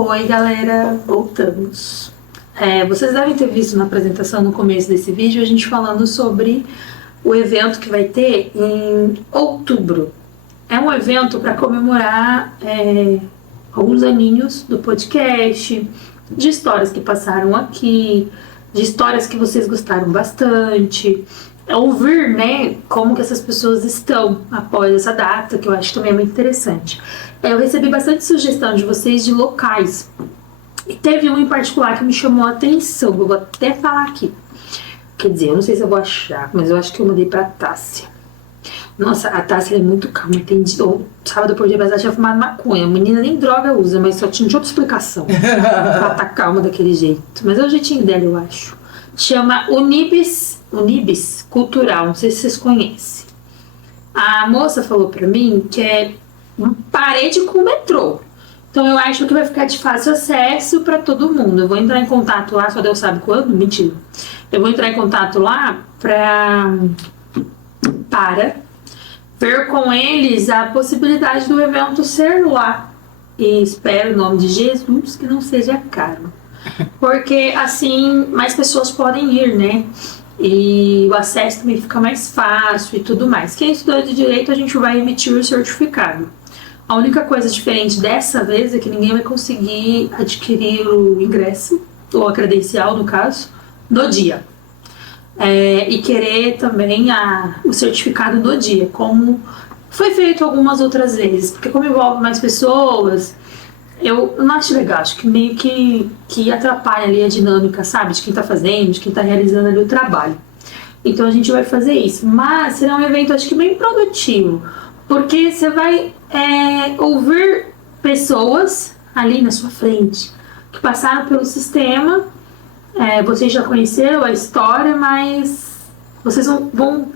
Oi, galera, voltamos. Vocês devem ter visto na apresentação no começo desse vídeo a gente falando sobre o evento que vai ter em outubro. É um evento para comemorar alguns aninhos do podcast, de histórias que passaram aqui, de histórias que vocês gostaram bastante. Ouvir, né, como que essas pessoas estão após essa data, que eu acho também muito interessante. Eu recebi bastante sugestão de vocês de locais. E teve um em particular que me chamou a atenção, eu vou até falar aqui. Quer dizer, eu não sei se eu vou achar, mas eu acho que eu mandei pra Tássia. Nossa, a Tássia é muito calma, entendi. Sábado por dia, mas ela tinha fumado maconha. A menina nem droga usa, mas só tinha outra explicação. Ela tá calma daquele jeito. Mas é o jeitinho dela, eu acho. Chama Unibis Cultural, não sei se vocês conhecem. A moça falou pra mim que é uma parede com o metrô. Então eu acho que vai ficar de fácil acesso pra todo mundo. Eu vou entrar em contato lá, só Deus sabe quando, mentira. Eu vou entrar em contato lá para ver com eles a possibilidade do evento ser lá. E espero, em nome de Jesus, que não seja caro. Porque assim mais pessoas podem ir, né? E o acesso também fica mais fácil e tudo mais. Quem estudou de direito, a gente vai emitir o certificado. A única coisa diferente dessa vez é que ninguém vai conseguir adquirir o ingresso, ou a credencial no caso, no dia. E querer também o certificado no dia, como foi feito algumas outras vezes. Porque como envolve mais pessoas, eu não acho legal, acho que meio que atrapalha ali a dinâmica, sabe? De quem tá fazendo, de quem tá realizando ali o trabalho. Então a gente vai fazer isso. Mas será um evento, acho que bem produtivo. Porque você vai ouvir pessoas ali na sua frente que passaram pelo sistema. Vocês já conheceram a história, mas vocês vão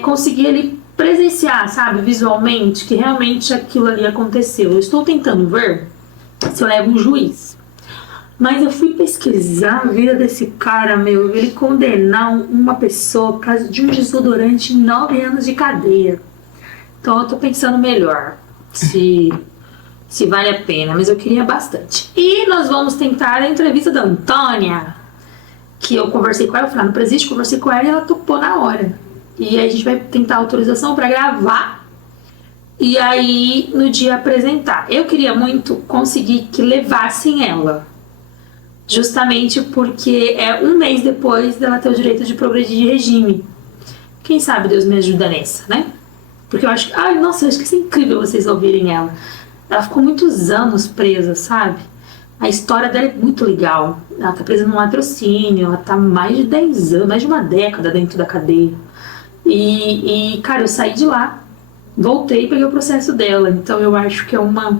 conseguir ali presenciar, sabe, visualmente, que realmente aquilo ali aconteceu. Eu estou tentando ver se eu levo um juiz. Mas eu fui pesquisar a vida desse cara, ele condenar uma pessoa por causa de um desodorante em 9 anos de cadeia. Então eu tô pensando melhor se vale a pena, mas eu queria bastante. E nós vamos tentar a entrevista da Antônia, que eu conversei com ela, eu fui lá no presídio, conversei com ela e ela topou na hora. E aí a gente vai tentar autorização para gravar e aí no dia apresentar. Eu queria muito conseguir que levassem ela, justamente porque é um mês depois dela ter o direito de progredir de regime. Quem sabe Deus me ajuda nessa, né? Porque eu acho que, eu acho que isso é incrível vocês ouvirem ela. Ela ficou muitos anos presa, sabe? A história dela é muito legal. Ela tá presa num latrocínio, ela tá mais de 10 anos, mais de uma década dentro da cadeia. E cara, eu saí de lá, voltei e peguei o processo dela. Então eu acho que é uma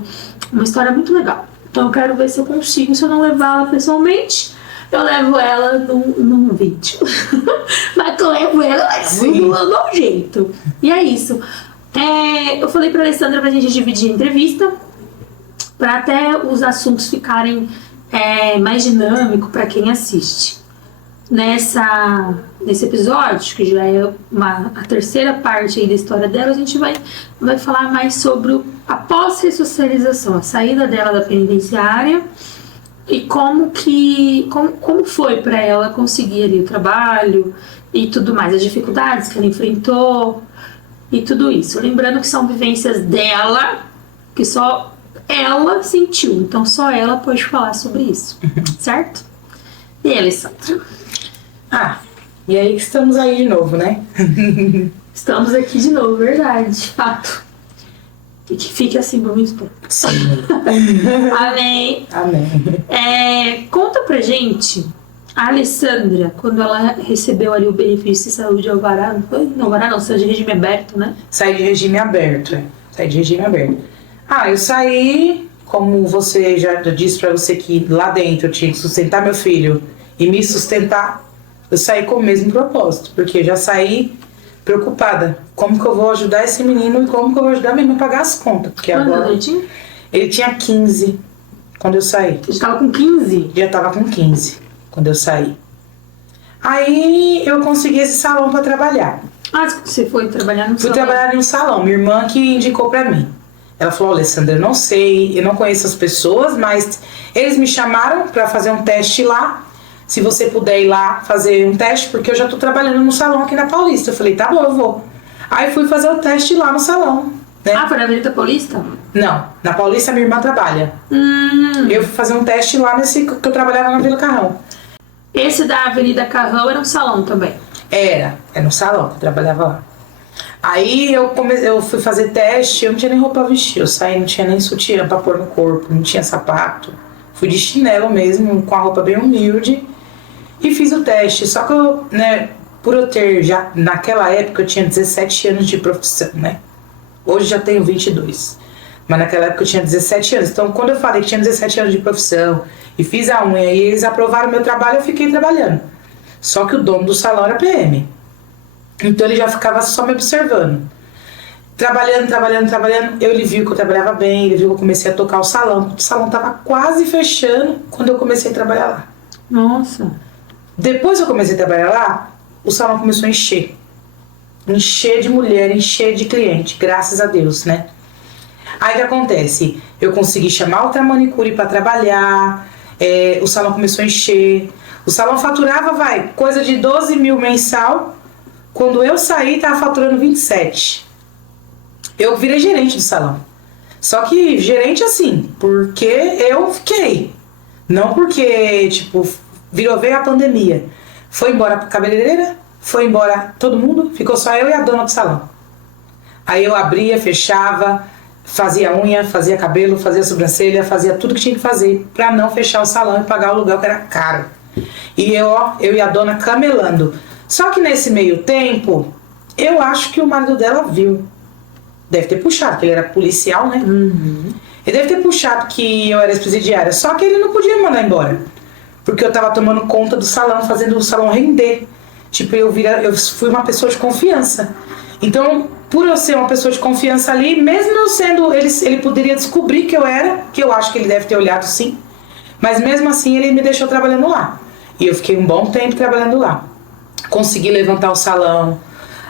história muito legal. Então eu quero ver se eu consigo, se eu não levar ela pessoalmente, eu levo ela num vídeo. Mas que eu levo ela, eu dou um jeito. E é isso. Eu falei pra Alessandra pra gente dividir a entrevista, pra até os assuntos ficarem mais dinâmicos pra quem assiste. Nesse episódio, que já é a terceira parte aí da história dela, a gente vai falar mais sobre a pós-ressocialização, a saída dela da penitenciária e como foi para ela conseguir ali o trabalho e tudo mais, as dificuldades que ela enfrentou e tudo isso. Lembrando que são vivências dela, que só ela sentiu, então só ela pode falar sobre isso, certo? E aí, Alessandra? E aí que estamos aí de novo, né? Estamos aqui de novo, verdade, fato. E que fique assim por muito tempo. Sim. Amém. Amém. Conta pra gente, a Alessandra, quando ela recebeu ali o benefício de saúde Alvará, não foi? Não, Alvará não, saiu de regime aberto, né? Saí de regime aberto, eu saí, como você já disse pra você que lá dentro eu tinha que sustentar meu filho e me sustentar, eu saí com o mesmo propósito, porque eu já saí preocupada. Como que eu vou ajudar esse menino e como que eu vou ajudar minha mãe a pagar as contas? Porque agora ele tinha 15 quando eu saí. Você estava com 15? Já estava com 15 quando eu saí. Aí eu consegui esse salão para trabalhar. Você foi trabalhar no salão? Fui trabalhar em um salão, minha irmã que indicou para mim. Ela falou, Alessandra, eu não sei, eu não conheço as pessoas, mas eles me chamaram pra fazer um teste lá. Se você puder ir lá fazer um teste, porque eu já tô trabalhando no salão aqui na Paulista. Eu falei, tá bom, eu vou. Aí fui fazer o teste lá no salão, né? Ah, foi na Avenida Paulista? Não, na Paulista minha irmã trabalha. Eu fui fazer um teste lá nesse que eu trabalhava na Vila Carrão. Esse da Avenida Carrão era um salão também? Era no salão que eu trabalhava lá. Aí eu fui fazer teste, eu não tinha nem roupa pra vestir, eu saí, não tinha nem sutiã pra pôr no corpo, não tinha sapato. Fui de chinelo mesmo, com a roupa bem humilde, e fiz o teste. Só que eu, né, por eu ter já, naquela época eu tinha 17 anos de profissão, né? Hoje já tenho 22. Mas naquela época eu tinha 17 anos. Então quando eu falei que tinha 17 anos de profissão e fiz a unha e eles aprovaram meu trabalho, eu fiquei trabalhando. Só que o dono do salão era PM. Então ele já ficava só me observando. Trabalhando. Ele viu que eu trabalhava bem, ele viu que eu comecei a tocar o salão. O salão tava quase fechando quando eu comecei a trabalhar lá. Nossa. Depois que eu comecei a trabalhar lá, o salão começou a encher. Encher de mulher, encher de cliente, graças a Deus, né? Aí o que acontece? Eu consegui chamar outra manicure pra trabalhar, o salão começou a encher. O salão faturava, coisa de 12 mil mensal. Quando eu saí, tava faturando 27. Eu virei gerente do salão. Só que gerente assim, porque eu fiquei. Não porque, tipo, veio a pandemia. Foi embora a cabeleireira, foi embora todo mundo, ficou só eu e a dona do salão. Aí eu abria, fechava, fazia unha, fazia cabelo, fazia sobrancelha, fazia tudo que tinha que fazer pra não fechar o salão e pagar o aluguel que era caro. E eu e a dona camelando. Só que nesse meio tempo, eu acho que o marido dela viu. Deve ter puxado, porque ele era policial, né? Ele deve ter puxado que eu era ex-presidiária. Só que ele não podia me mandar embora. Porque eu tava tomando conta do salão, fazendo o salão render. Tipo, eu fui uma pessoa de confiança. Então, por eu ser uma pessoa de confiança ali, mesmo eu sendo... Ele poderia descobrir que eu era, que eu acho que ele deve ter olhado sim. Mas mesmo assim, ele me deixou trabalhando lá. E eu fiquei um bom tempo trabalhando lá. Consegui levantar o salão,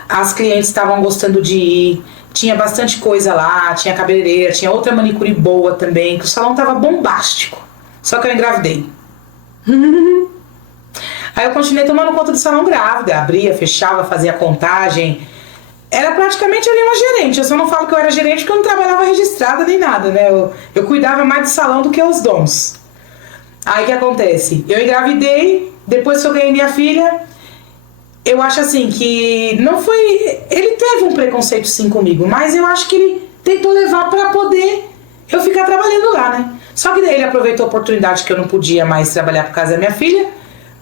as clientes estavam gostando de ir, tinha bastante coisa lá, tinha cabeleireira, tinha outra manicure boa também, que o salão tava bombástico, só que eu engravidei. Aí eu continuei tomando conta do salão grávida, abria, fechava, fazia contagem, era praticamente ali uma gerente. Eu só não falo que eu era gerente porque eu não trabalhava registrada nem nada, né, eu cuidava mais do salão do que os donos. Aí o que acontece? Eu engravidei, depois que eu ganhei minha filha. Eu acho assim que não foi... Ele teve um preconceito sim comigo, mas eu acho que ele tentou levar pra poder eu ficar trabalhando lá, né? Só que daí ele aproveitou a oportunidade que eu não podia mais trabalhar por causa da minha filha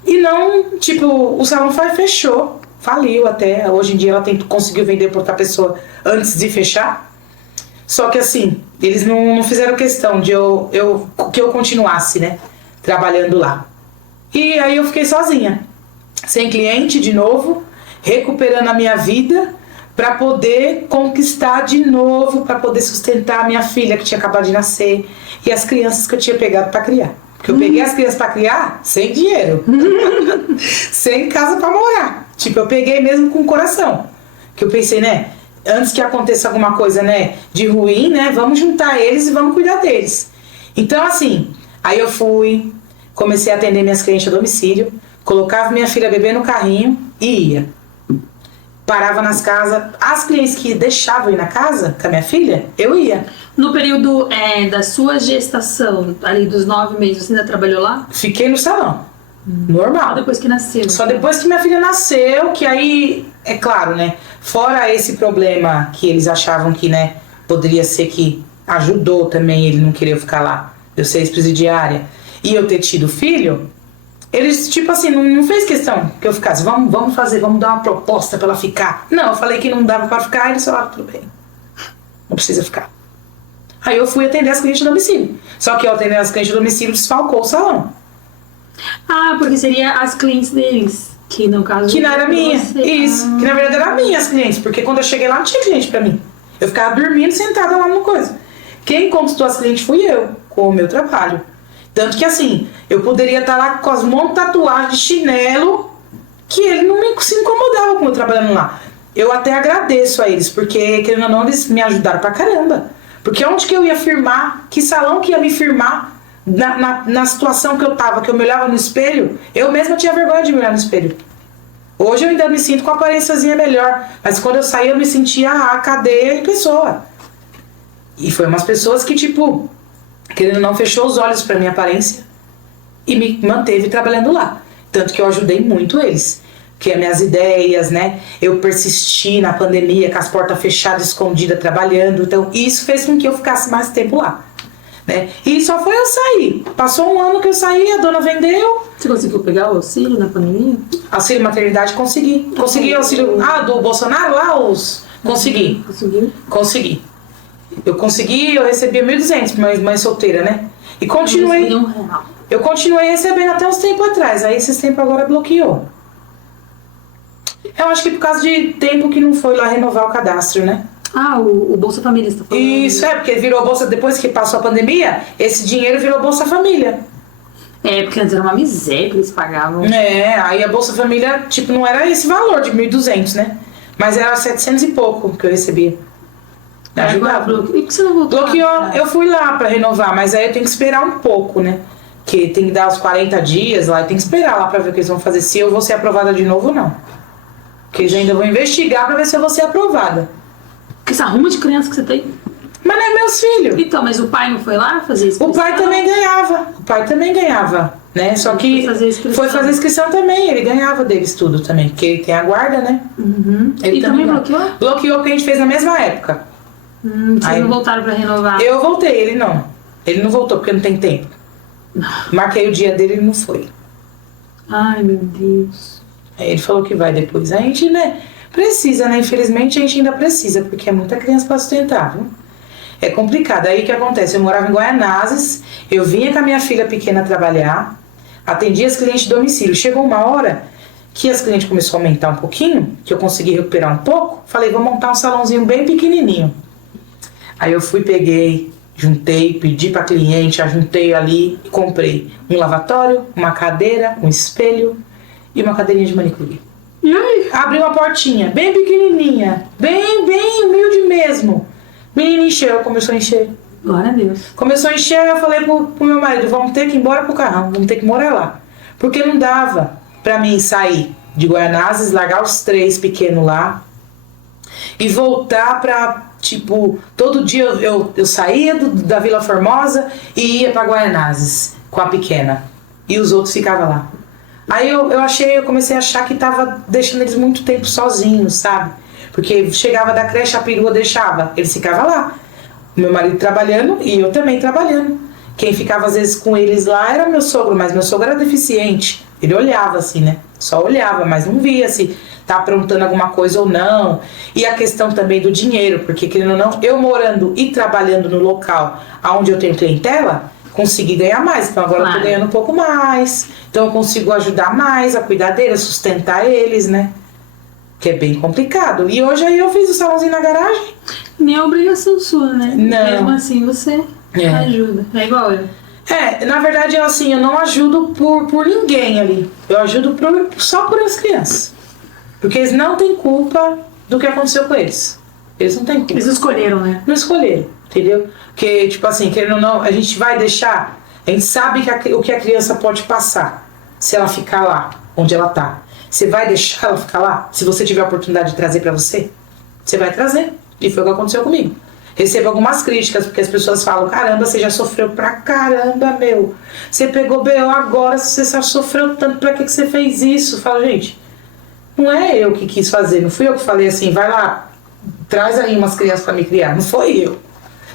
e não, tipo, o salão fechou, faliu até. Hoje em dia ela conseguiu vender pra outra pessoa antes de fechar. Só que assim, eles não fizeram questão de que eu continuasse, né? Trabalhando lá. E aí eu fiquei sozinha. Sem cliente de novo, recuperando a minha vida para poder conquistar de novo, para poder sustentar a minha filha que tinha acabado de nascer e as crianças que eu tinha pegado para criar. Porque eu peguei as crianças para criar sem dinheiro, sem casa para morar. Tipo, eu peguei mesmo com o coração. Que eu pensei, né, antes que aconteça alguma coisa, né, de ruim, né, vamos juntar eles e vamos cuidar deles. Então, assim, aí eu fui, comecei a atender minhas clientes a domicílio. Colocava minha filha bebê no carrinho e ia. Parava nas casas. As clientes que deixavam ir na casa com a minha filha, eu ia. No período da sua gestação, ali dos 9 meses, você ainda trabalhou lá? Fiquei no salão. Normal. Só depois que nasceu. Só depois que minha filha nasceu, que aí, é claro, né? Fora esse problema que eles achavam que, né, poderia ser que ajudou também ele não querer ficar lá, eu ser ex-presidiária, e eu ter tido filho... Eles, tipo assim, não fez questão que eu ficasse, vamos fazer, vamos dar uma proposta pra ela ficar. Não, eu falei que não dava pra ficar, eles falaram, tudo bem, não precisa ficar. Aí eu fui atender as clientes de domicílio. Só que eu atender as clientes de domicílio desfalcou o salão. Ah, porque seria as clientes deles, que no caso... Que não era minha, você. isso, que na verdade era minha as clientes, porque quando eu cheguei lá não tinha cliente pra mim. Eu ficava dormindo sentada lá numa coisa. Quem conquistou as clientes fui eu, com o meu trabalho. Tanto que assim, eu poderia estar lá com as montes de tatuagem de chinelo, que ele não se incomodava com eu trabalhando lá. Eu até agradeço a eles, porque querendo ou não, eles me ajudaram pra caramba. Porque onde que eu ia firmar? Que salão que ia me firmar na situação que eu tava, que eu me olhava no espelho? Eu mesma tinha vergonha de me olhar no espelho. Hoje eu ainda me sinto com a aparênciazinha melhor. Mas quando eu saí, eu me sentia a cadeia em pessoa. E foi umas pessoas que, tipo, querendo ou não, fechou os olhos pra minha aparência e me manteve trabalhando lá. Tanto que eu ajudei muito eles. Que as minhas ideias, né? Eu persisti na pandemia, com as portas fechadas, escondidas, trabalhando. Então, isso fez com que eu ficasse mais tempo lá. Né? E só foi eu sair. Passou um ano que eu saí, a dona vendeu. Você conseguiu pegar o auxílio na pandemia? Auxílio maternidade, consegui. Consegui auxílio... do Bolsonaro lá, consegui. Conseguiu? Consegui. Eu consegui, eu recebi 1.200, mãe solteira, né? E continuei... R$1.000. Eu continuei recebendo até uns tempos atrás. Aí esses tempos agora bloqueou. Eu acho que por causa de tempo que não foi lá renovar o cadastro, né? O Bolsa Família está falando. Isso, porque virou Bolsa, depois que passou a pandemia, esse dinheiro virou Bolsa Família. Porque antes era uma miséria que eles pagavam. Aí a Bolsa Família, tipo, não era esse valor de 1.200, né? Mas era 700 e pouco que eu recebia. Agora, e por que você não voltou? Bloqueou, eu fui lá pra renovar, mas aí eu tenho que esperar um pouco, né? Que tem que dar os 40 dias lá, e tem que esperar lá pra ver o que eles vão fazer, se eu vou ser aprovada de novo ou não. Porque eles ainda vão investigar pra ver se eu vou ser aprovada. Que essa arruma de criança que você tem? Mas não é meus filhos. Então, mas o pai não foi lá fazer inscrição? O pai também ganhava, né? Só que foi fazer inscrição também, ele ganhava deles tudo também, porque ele tem a guarda, né? Uhum. E também bloqueou? Bloqueou porque a gente fez na mesma época. Vocês não voltaram pra renovar? Eu voltei, ele não. Ele não voltou porque não tem tempo. Marquei o dia dele e ele não foi. Ai, meu Deus. Aí ele falou que vai depois. A gente, né, precisa, né? Infelizmente a gente ainda precisa, porque é muita criança pra sustentar, viu? É complicado. Aí o que acontece? Eu morava em Guaianazes, eu vinha com a minha filha pequena trabalhar, atendia as clientes de domicílio. Chegou uma hora que as clientes começou a aumentar um pouquinho, que eu consegui recuperar um pouco, falei, vou montar um salãozinho bem pequenininho. Aí eu fui, peguei, juntei, pedi pra cliente, ajuntei ali e comprei um lavatório, uma cadeira, um espelho e uma cadeirinha de manicure. E aí? Abri uma portinha, bem pequenininha, bem humilde mesmo. Menina encheu, começou a encher. Glória a Deus. Começou a encher, eu falei pro meu marido, vamos ter que ir embora pro carrão, vamos ter que morar lá. Porque não dava pra mim sair de Guaianazes, largar os 3 pequenos lá e voltar pra, tipo, todo dia eu saía da Vila Formosa e ia pra Guaianazes com a pequena. E os outros ficavam lá. Aí eu comecei a achar que tava deixando eles muito tempo sozinhos, sabe? Porque chegava da creche, a perua deixava, eles ficavam lá. Meu marido trabalhando e eu também trabalhando. Quem ficava às vezes com eles lá era meu sogro, mas meu sogro era deficiente. Ele olhava assim, né? Só olhava, mas não via se tá aprontando alguma coisa ou não. E a questão também do dinheiro, porque querendo ou não, eu morando e trabalhando no local onde eu tenho clientela, consegui ganhar mais. Então agora eu tô ganhando um pouco mais. Então eu consigo ajudar mais a cuidar deles, sustentar eles, né? Que é bem complicado. E hoje aí eu fiz o salãozinho na garagem. Nem é obrigação sua, né? Não. Mesmo assim você ajuda. É igual eu. Na verdade, assim, eu não ajudo por ninguém ali. Eu ajudo só por as crianças. Porque eles não têm culpa do que aconteceu com eles. Eles não têm culpa. Eles escolheram, né? Não escolheram, entendeu? Porque, tipo assim, querendo ou não, a gente vai deixar... A gente sabe o que a criança pode passar se ela ficar lá, onde ela tá. Você vai deixar ela ficar lá? Se você tiver a oportunidade de trazer pra você, você vai trazer. E foi o que aconteceu comigo. Recebo algumas críticas, porque as pessoas falam, caramba, você já sofreu pra caramba, meu. Você pegou B.O. agora, você já sofreu tanto, pra que você fez isso? Eu falo, gente, não é eu que quis fazer, não fui eu que falei assim, vai lá, traz aí umas crianças pra me criar. Não foi eu,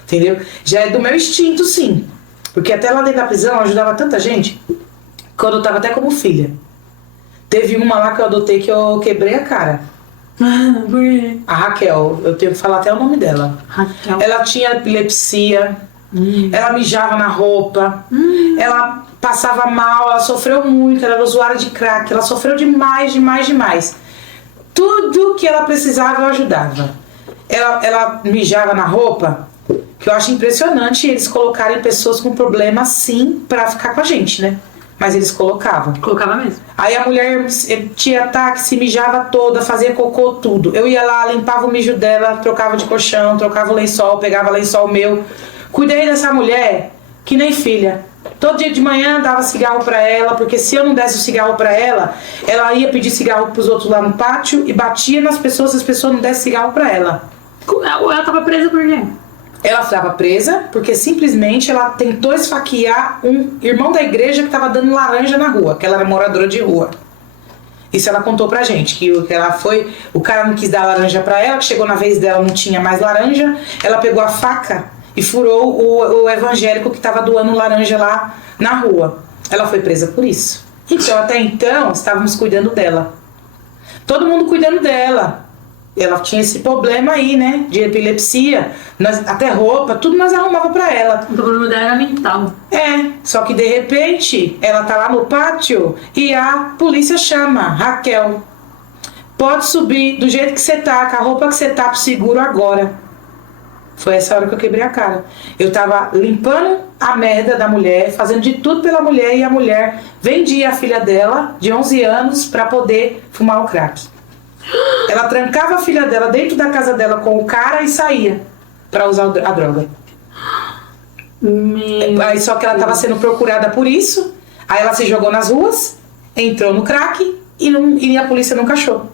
entendeu? Já é do meu instinto, sim. Porque até lá dentro da prisão eu ajudava tanta gente, quando eu tava até como filha. Teve uma lá que eu adotei que eu quebrei a cara. A Raquel, eu tenho que falar até o nome dela. Raquel. Ela tinha epilepsia, ela mijava na roupa, ela passava mal, ela sofreu muito, ela era usuária de crack, ela sofreu demais. Tudo que ela precisava eu ajudava. Ela mijava na roupa, que eu acho impressionante eles colocarem pessoas com problema assim pra ficar com a gente, né? Mas eles colocavam. Colocava mesmo. Aí a mulher tinha ataque, se mijava toda, fazia cocô, tudo. Eu ia lá, limpava o mijo dela, trocava de colchão, trocava o lençol, pegava lençol meu. Cuidei dessa mulher que nem filha. Todo dia de manhã dava cigarro pra ela, porque se eu não desse o cigarro pra ela, ela ia pedir cigarro pros outros lá no pátio e batia nas pessoas se as pessoas não dessem cigarro pra ela. Ela tava presa por quê? Ela estava presa porque simplesmente ela tentou esfaquear um irmão da igreja que estava dando laranja na rua, que ela era moradora de rua. Isso ela contou pra gente, que ela foi, o cara não quis dar laranja pra ela, que chegou na vez dela, não tinha mais laranja, ela pegou a faca e furou o evangélico que estava doando laranja lá na rua. Ela foi presa por isso. Então, até então, estávamos cuidando dela. Todo mundo cuidando dela. Ela tinha esse problema aí, né, de epilepsia, até roupa, tudo nós arrumava pra ela. O problema dela era mental. Só que de repente, ela tá lá no pátio e a polícia chama, Raquel, pode subir do jeito que você tá, com a roupa que você tá pro seguro agora. Foi essa hora que eu quebrei a cara. Eu tava limpando a merda da mulher, fazendo de tudo pela mulher, e a mulher vendia a filha dela, de 11 anos, pra poder fumar o crack. Ela trancava a filha dela dentro da casa dela com o cara e saía pra usar a droga. Aí, só que ela tava sendo procurada por isso. Aí ela se jogou nas ruas, entrou no crack e a polícia nunca achou.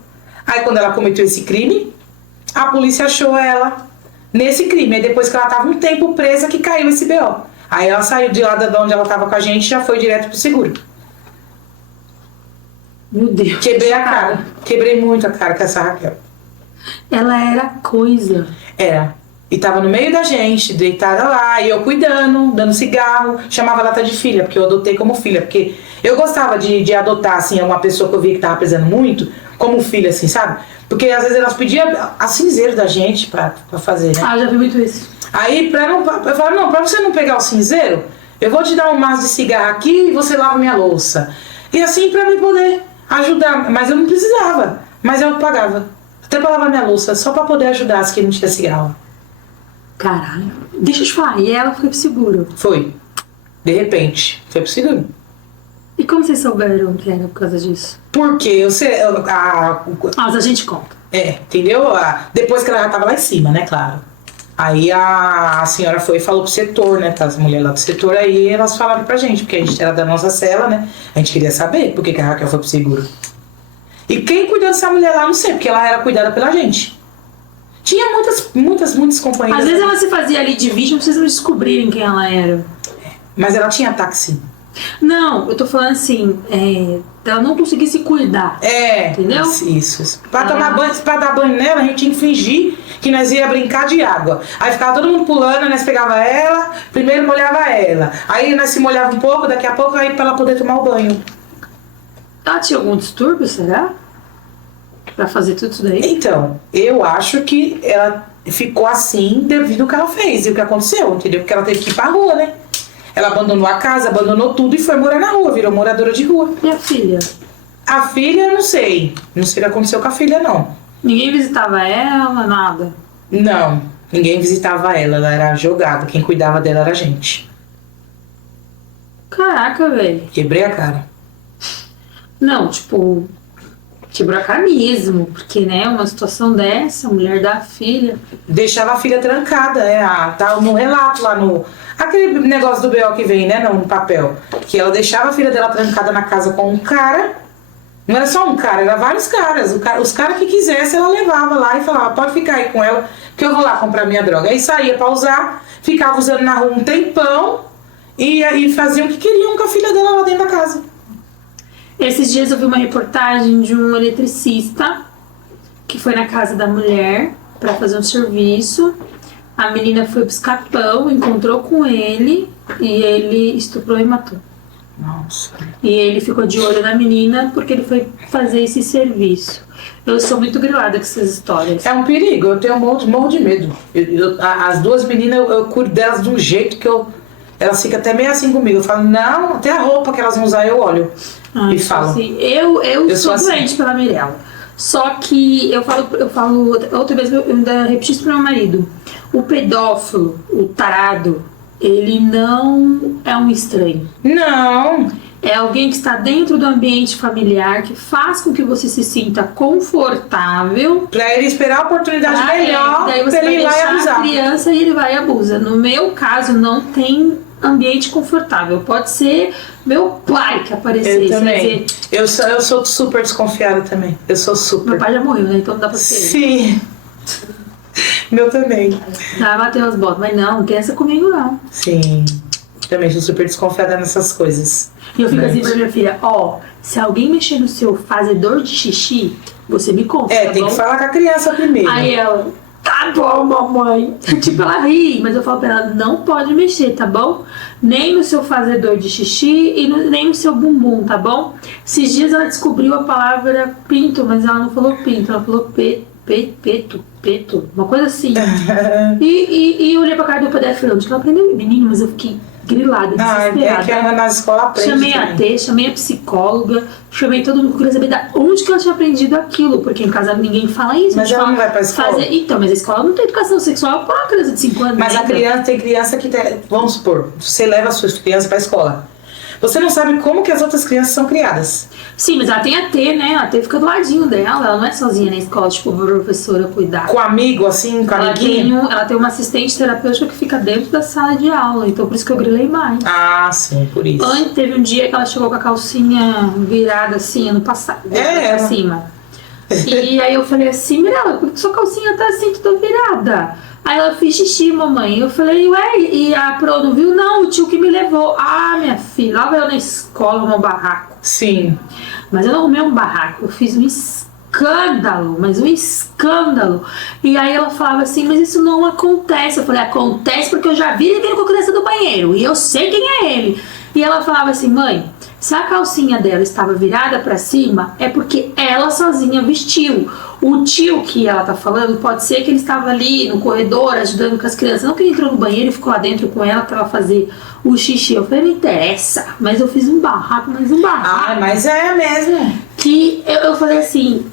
Aí quando ela cometeu esse crime, a polícia achou ela nesse crime. Aí depois que ela tava um tempo presa, que caiu esse BO. Aí ela saiu de lá de onde ela tava com a gente e já foi direto pro seguro. Meu Deus. Quebrei a cara. Quebrei muito a cara com essa Raquel. Ela era coisa. Era. E tava no meio da gente, deitada lá, e eu cuidando, dando cigarro. Chamava ela até de filha, porque eu adotei como filha. Porque eu gostava de adotar, assim, uma pessoa que eu via que tava pesando muito, como filha, assim, sabe? Porque às vezes elas pediam a cinzeiro da gente pra fazer, né? Ah, já vi muito isso. Aí, eu falava, não, pra você não pegar o cinzeiro, eu vou te dar um maço de cigarro aqui e você lava minha louça. E assim, pra mim poder ajudar. Mas eu não precisava. Mas eu pagava. Até pra lavar minha louça, só pra poder ajudar as que não tinha cigarro. Caralho. Deixa eu te falar. E ela foi pro seguro? Foi. De repente. Foi pro seguro. E como vocês souberam que era por causa disso? Porque eu sei. Mas a gente conta. Entendeu? Depois que ela já tava lá em cima, né, claro. Aí a senhora foi e falou pro setor, né? As mulheres lá do setor, aí elas falaram pra gente, porque a gente era da nossa cela, né? A gente queria saber por que a Raquel foi pro seguro. E quem cuidou dessa mulher lá, não sei, porque ela era cuidada pela gente. Tinha muitas companheiras. Às vezes ela se fazia ali de vítima pra vocês não descobrirem quem ela era. Mas ela tinha táxi. Não, eu tô falando assim, ela não conseguia se cuidar. Entendeu? Isso. Pra tomar banho, pra dar banho nela, a gente tinha que fingir que nós ia brincar de água. Aí ficava todo mundo pulando, nós pegava ela, primeiro molhava ela. Aí nós se molhava um pouco, daqui a pouco aí pra ela poder tomar o banho. Ela tinha algum distúrbio, será? Pra fazer tudo isso daí? Então, eu acho que ela ficou assim devido ao que ela fez e o que aconteceu, entendeu? Porque ela teve que ir pra rua, né? Ela abandonou a casa, abandonou tudo e foi morar na rua, virou moradora de rua. E a filha? A filha, não sei. Não sei o que aconteceu com a filha, não. Ninguém visitava ela, nada? Não, ninguém visitava ela era jogada. Quem cuidava dela era a gente. Caraca, velho. Quebrei a cara. Não, tipo, quebrou a cara mesmo, porque, né, uma situação dessa, a mulher da filha... Deixava a filha trancada, tá no relato lá no... Aquele negócio do BO que vem, né, no papel. Que ela deixava a filha dela trancada na casa com um cara. Não era só um cara, era vários caras. Os caras que quisessem, ela levava lá e falava, pode ficar aí com ela, que eu vou lá comprar minha droga. Aí saía pra usar, ficava usando na rua um tempão e faziam o que queriam com a filha dela lá dentro da casa. Esses dias eu vi uma reportagem de um eletricista que foi na casa da mulher pra fazer um serviço. A menina foi buscar pão, encontrou com ele e ele estuprou e matou. Nossa. E ele ficou de olho na menina porque ele foi fazer esse serviço. Eu sou muito grilada com essas histórias. É um perigo, eu tenho morro de medo. As duas meninas, eu cuido delas de um jeito que elas ficam até meio assim comigo. Eu falo, não, até a roupa que elas vão usar eu olho. E falo. Assim, eu sou assim. doente pela Mirella. Só que eu falo outra vez, eu ainda repeti isso pro meu marido. O pedófilo, o tarado, ele não é um estranho. Não. É alguém que está dentro do ambiente familiar, que faz com que você se sinta confortável. Pra ele esperar a oportunidade melhor, Daí você pra vai ele ir lá e deixar a abusar. criança e ele vai e abusa. No meu caso, não tem ambiente confortável. Pode ser meu pai que aparecer. Eu também. Dizer, Eu sou super desconfiada também. Eu sou super. meu pai já morreu, né? Então não dá pra ser. Sim. Meu também. Ah, bateu as botas. Mas não pensa comigo, não. Sim. Também sou super desconfiada nessas coisas. E eu fico assim pra minha filha, se alguém mexer no seu fazedor de xixi, você me conta, tá Tem bom? que falar com a criança primeiro. Aí ela, tá bom, mamãe. Tipo, ela ri, mas eu falo pra ela, não pode mexer, tá bom? Nem no seu fazedor de xixi e nem no seu bumbum, tá bom? Esses dias ela descobriu a palavra pinto, mas ela não falou pinto, ela falou peto, uma coisa assim. E eu olhei pra cara do PDF e falei, onde que ela aprendeu? Menino, mas eu fiquei grilada, desesperada. É que ela na escola aprende. Chamei a também. T, chamei a psicóloga, chamei todo mundo, queria saber da onde que ela tinha aprendido aquilo, porque em casa ninguém fala isso. Mas ela não vai pra escola? Então, mas a escola não tem educação sexual para uma criança de 5 anos. Mas a ainda. criança, tem criança que vamos supor, você leva as suas crianças pra escola. Você não sabe como que as outras crianças são criadas. Sim, mas ela tem a T, né? A T fica do ladinho dela, ela não é sozinha na escola, tipo, a professora cuidar. Com amigo, assim, com amiguinho. Ela tem uma assistente terapêutica que fica dentro da sala de aula, então por isso que eu grilei mais. Ah, sim, por isso. Antes, teve um dia que ela chegou com a calcinha virada assim, ano passado, pra cima. E aí eu falei assim, Mirella, por que sua calcinha tá assim, toda virada? Aí ela fez xixi, mamãe. Eu falei, ué, e a Pro não viu? Não, o tio que me levou. Ah, minha filha, lá vai eu na escola, no barraco. Sim. Mas eu não arrumei um barraco, eu fiz um escândalo, mas um escândalo. E aí ela falava assim, mas isso não acontece. Eu falei, acontece porque eu já vi ele vindo com a criança do banheiro e eu sei quem é ele. E ela falava assim, mãe, se a calcinha dela estava virada pra cima, é porque ela sozinha vestiu. O tio que ela tá falando, pode ser que ele estava ali no corredor ajudando com as crianças. Não que ele entrou no banheiro e ficou lá dentro com ela pra ela fazer o xixi. Eu falei, não interessa, mas eu fiz um barraco, Ah, mas é mesmo. que eu falei assim,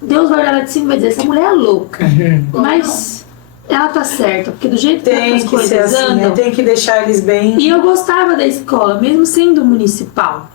Deus vai olhar lá de cima e vai dizer, essa mulher é louca. Mas ela tá certa, porque do jeito que Tem as que coisas ser assim, andam... né? Tem que deixar eles bem. E eu gostava da escola, mesmo sendo municipal.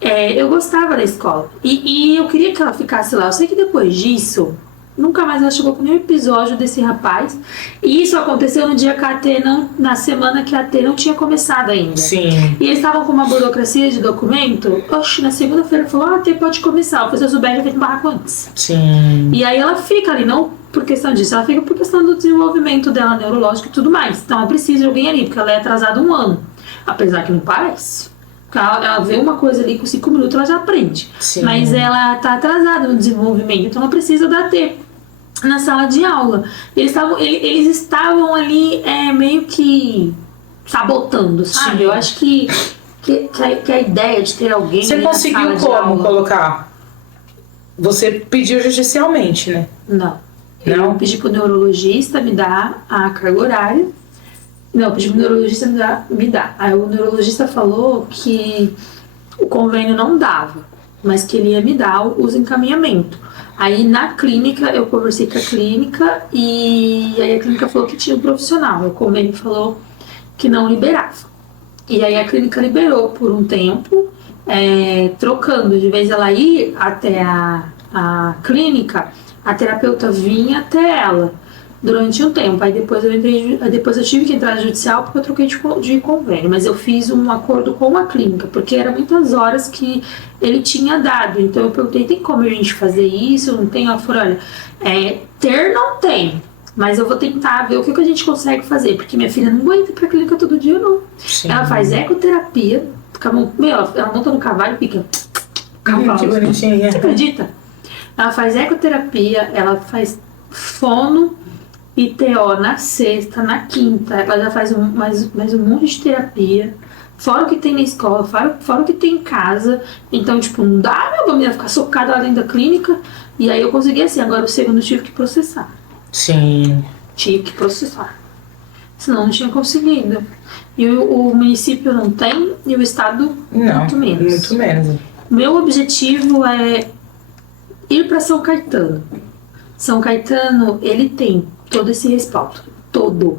Eu gostava da escola. E eu queria que ela ficasse lá. Eu sei que depois disso, nunca mais ela chegou com nenhum episódio desse rapaz. E isso aconteceu no dia que a AT não... Na semana que a AT não tinha começado ainda. Sim. E eles estavam com uma burocracia de documento. Oxe, na segunda-feira falou, a AT pode começar. Eu falei, se eu souber, já fez um barraco antes. Sim. E aí ela fica ali, não por questão disso, ela fica por questão do desenvolvimento dela neurológico e tudo mais. Então ela precisa de alguém ali, porque ela é atrasada 1 ano. Apesar que não parece. Porque ela vê uma coisa ali com 5 minutos, ela já aprende. Sim. Mas ela tá atrasada no desenvolvimento, então ela precisa da T na sala de aula. Eles estavam ali meio que sabotando, sabe? Sim. Eu acho que a ideia de ter alguém Você ali na conseguiu sala de como aula... colocar? Você pediu judicialmente, né? Não. Não? Eu pedi pro neurologista me dar a carga horária. Não, eu pedi pro neurologista me dar. Aí o neurologista falou que o convênio não dava, mas que ele ia me dar os encaminhamentos. Aí na clínica, eu conversei com a clínica e aí a clínica falou que tinha um profissional. O convênio falou que não liberava. E aí a clínica liberou por um tempo, trocando. De vez ela ir até a clínica, a terapeuta vinha até ela durante um tempo. Aí depois eu tive que entrar no judicial porque eu troquei de convênio. Mas eu fiz um acordo com a clínica, porque eram muitas horas que ele tinha dado. Então eu perguntei, tem como a gente fazer isso? Não tem? Ela falou, olha, ter não tem. Mas eu vou tentar ver o que a gente consegue fazer. Porque minha filha não aguenta ir pra clínica todo dia, não. Sim. Ela faz ecoterapia. Ela monta no cavalo e fica... Que bonitinha. Você acredita? Ela faz ecoterapia, ela faz fono e TO na sexta, na quinta. Ela já faz mais um monte de terapia. Fora o que tem na escola, fora o que tem em casa. Então, tipo, não dá, meu, menina ficar socada lá dentro da clínica. E aí eu consegui assim. Agora o segundo eu tive que processar. Sim. Tive que processar. Senão não tinha conseguido. E o município não tem e o estado Não, muito menos. muito menos. Meu objetivo é ir para São Caetano. São Caetano, ele tem todo esse respaldo. Todo.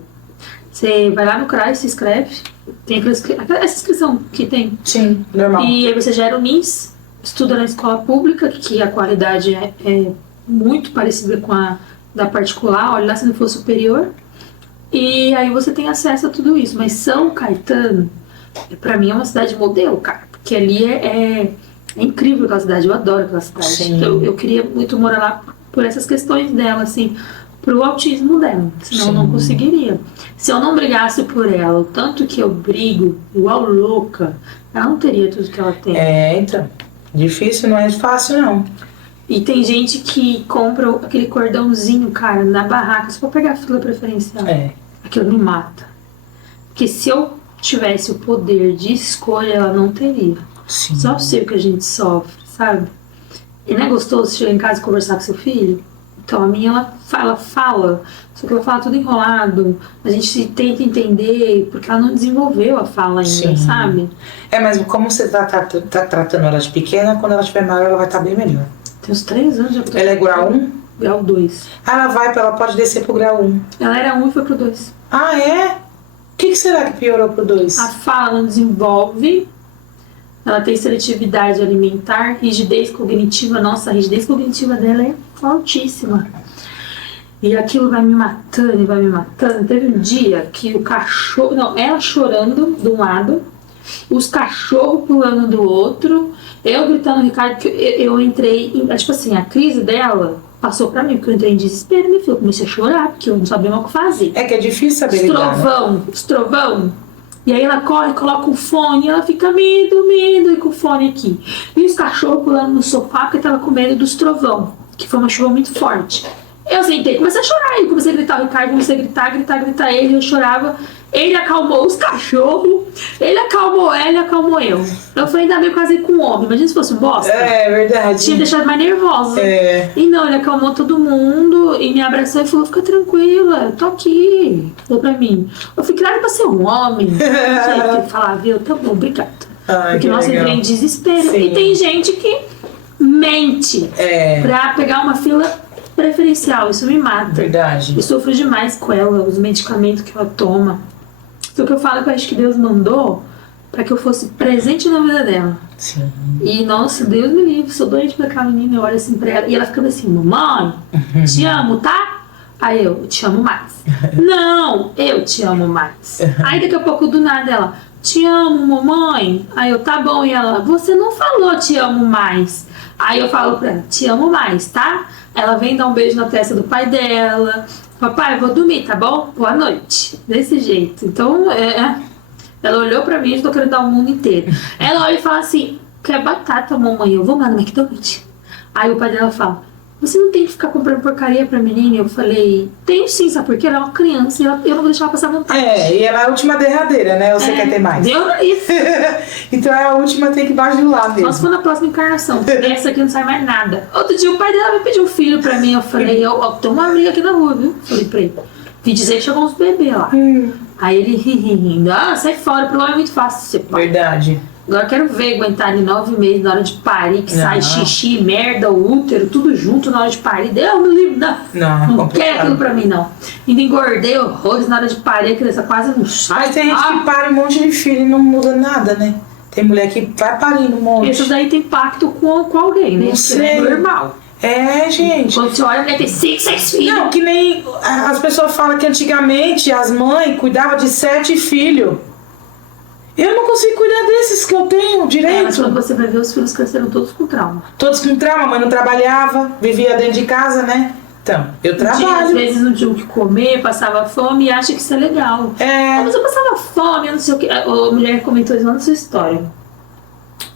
Você vai lá no CRAS, se inscreve. Tem essa inscrição que tem. Sim, normal. E aí você gera o NIS, estuda na escola pública, que a qualidade é muito parecida com a da particular, olha lá se não for superior. E aí você tem acesso a tudo isso. Mas São Caetano, pra mim, é uma cidade modelo, cara. Porque ali é incrível aquela cidade, eu adoro aquela cidade. Sim. Então, eu queria muito morar lá por essas questões dela, assim, pro autismo dela. Senão eu não conseguiria. Se eu não brigasse por ela, o tanto que eu brigo, igual louca, ela não teria tudo que ela tem. Então. Difícil, não é fácil, não. E tem gente que compra aquele cordãozinho, cara, na barraca, só pra pegar a fila preferencial. Aquilo me mata. Porque se eu tivesse o poder de escolha, ela não teria. Sim. Só eu sei o que a gente sofre, sabe? E não é gostoso chegar em casa e conversar com seu filho? Então a minha, ela fala, só que ela fala tudo enrolado. A gente tenta entender, porque ela não desenvolveu a fala ainda, Sim. sabe? Mas como você tá tratando ela de pequena, quando ela estiver maior, ela vai estar bem melhor. Tem uns 3 anos já. Ela é grau 1? Grau 2. Ela pode descer pro grau 1. Ela era 1 e foi pro 2. Ah, é? O que será que piorou pro 2? A fala não desenvolve. Ela tem seletividade alimentar, rigidez cognitiva. Nossa, a rigidez cognitiva dela é fortíssima. E aquilo vai me matando e vai me matando. Teve um dia que o cachorro... Não, ela chorando de um lado, os cachorros pulando do outro, eu gritando, Ricardo, que eu entrei... Tipo assim, a crise dela passou pra mim, porque eu entrei em desespero, meu filho. Eu comecei a chorar, porque eu não sabia mais o que fazer. É que é difícil saber lidar, né? Os trovão. E aí ela corre, coloca o fone, e ela fica medo, e com o fone aqui. E os cachorros pulando no sofá, porque tava com medo dos trovão, que foi uma chuva muito forte. Eu sentei, comecei a chorar, eu comecei a gritar o Ricardo, comecei a gritar ele, eu chorava. Ele acalmou os cachorros, ele acalmou ela e acalmou eu. Eu falei, ainda bem que eu casei com um homem, imagina se fosse um bosta. É verdade. Tinha deixado mais nervosa. E não, ele acalmou todo mundo e me abraçou e falou, fica tranquila, eu tô aqui. Falou pra mim. Eu fui criada pra ser um homem. Não sei o que ele falava, viu? Tá bom, obrigada. Porque nós entramos em desespero. Sim. E tem gente que mente pra pegar uma fila preferencial. Isso me mata. Verdade. Eu sofro demais com ela, os medicamentos que ela toma. Só que eu falo que eu acho que Deus mandou pra que eu fosse presente na vida dela. Sim. E, nossa, Deus me livre, sou doente pra aquela menina, eu olho assim pra ela, e ela ficando assim, mamãe, te amo, tá? Aí eu te amo mais. Não, eu te amo mais. Aí daqui a pouco, do nada, ela, te amo, mamãe. Aí eu, tá bom, e ela, você não falou te amo mais. Aí eu falo pra ela, te amo mais, tá? Ela vem dar um beijo na testa do pai dela. Papai, eu vou dormir, tá bom? Boa noite. Desse jeito. Então, ela olhou pra mim e estou querendo dar o mundo inteiro. Ela olha e fala assim, quer batata, mamãe? Eu vou lá no McDonald's. Aí o pai dela fala, você não tem que ficar comprando porcaria pra menina. Eu falei, tenho sim, sabe por quê? Ela é uma criança e eu não vou deixar ela passar vontade. E ela é a última derradeira, né? Ou você quer ter mais? Deu isso. Então é a última, tem que bajular mesmo. Só se for na próxima encarnação. Essa aqui não sai mais nada. Outro dia o pai dela me pediu um filho pra mim. Eu falei, tem uma briga aqui na rua, viu? Falei pra ele. Vi dizer que chegou uns bebês lá. Aí ele rindo. Ah, sai fora, pelo menos é muito fácil ser pai. Verdade. Agora eu quero ver aguentar ali 9 meses na hora de parir, que sai xixi, merda, o útero, tudo junto na hora de parir. Deus me livre, não quero aquilo pra mim, não. Ainda engordei horrores na hora de parir, a criança quase não sai. Mas tem gente que pare um monte de filho e não muda nada, né? Tem mulher que vai parindo um monte. Isso daí tem pacto com alguém, né? Não sei. É normal. Gente. Quando você olha, mulher tem 5, 6 filhos. Não, que nem as pessoas falam que antigamente as mães cuidavam de 7 filhos. Eu não consigo cuidar desses que eu tenho direito. Mas quando você vai ver, os filhos cresceram todos com trauma. Todos com trauma, mas não trabalhava, vivia dentro de casa, né? Então, eu trabalho. Às vezes não tinha o que comer, passava fome e acha que isso é legal. Mas eu passava fome, eu não sei o que. A mulher comentou isso lá na sua história.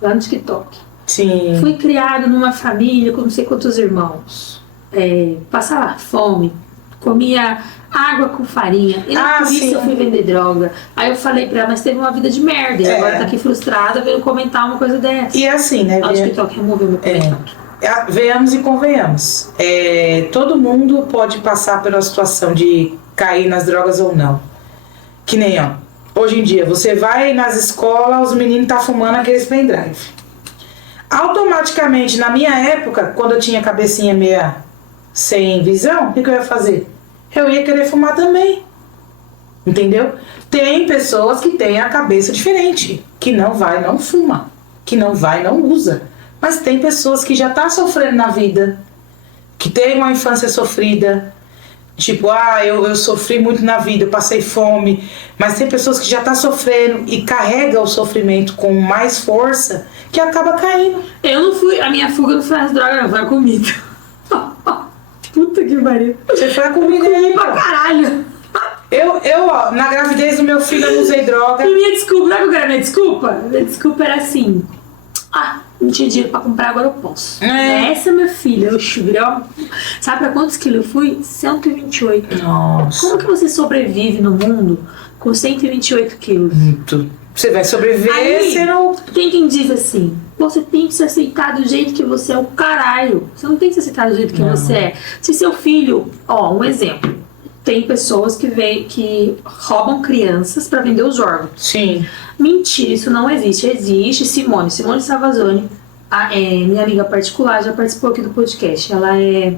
Lá no TikTok. Sim. Fui criado numa família com não sei quantos irmãos. Passava fome, comia água com farinha. E por isso eu fui vender droga. Aí eu falei pra ela, mas teve uma vida de merda. E agora tá aqui frustrada vendo comentar uma coisa dessa. E assim, né? O TikTok removeu meu comentário. Venhamos e convenhamos. Todo mundo pode passar pela situação de cair nas drogas ou não. Que nem, hoje em dia, você vai nas escolas, os meninos tá fumando aqueles pendrive. Automaticamente, na minha época, quando eu tinha cabecinha meia sem visão, o que eu ia fazer? Eu ia querer fumar também. Entendeu? Tem pessoas que têm a cabeça diferente, que não vai, não fuma, que não vai, não usa. Mas tem pessoas que já tá sofrendo na vida, que tem uma infância sofrida. Tipo, eu sofri muito na vida, eu passei fome. Mas tem pessoas que já tá sofrendo e carrega o sofrimento com mais força, que acaba caindo. Eu não fui, a minha fuga não foi as drogas, não, foi a comida. Puta que pariu. Você foi a comida aí, pra caralho. Ó, na gravidez do meu filho eu não usei droga. E minha desculpa, sabe o que era minha desculpa? Minha desculpa era assim: não tinha dinheiro pra comprar, agora eu posso. Essa, minha filha, eu churei, ó. Sabe pra quantos quilos eu fui? 128. Nossa. Como que você sobrevive no mundo com 128 quilos? Muito. Você vai sobreviver Aí, sendo... Tem quem diz assim: você tem que se aceitar do jeito que você é, o caralho. Você não tem que se aceitar do jeito que você é. Se seu filho, um exemplo. Tem pessoas que roubam crianças pra vender os órgãos. Sim. Mentira, isso não existe. Existe Simone Savazone, minha amiga particular, já participou aqui do podcast. Ela é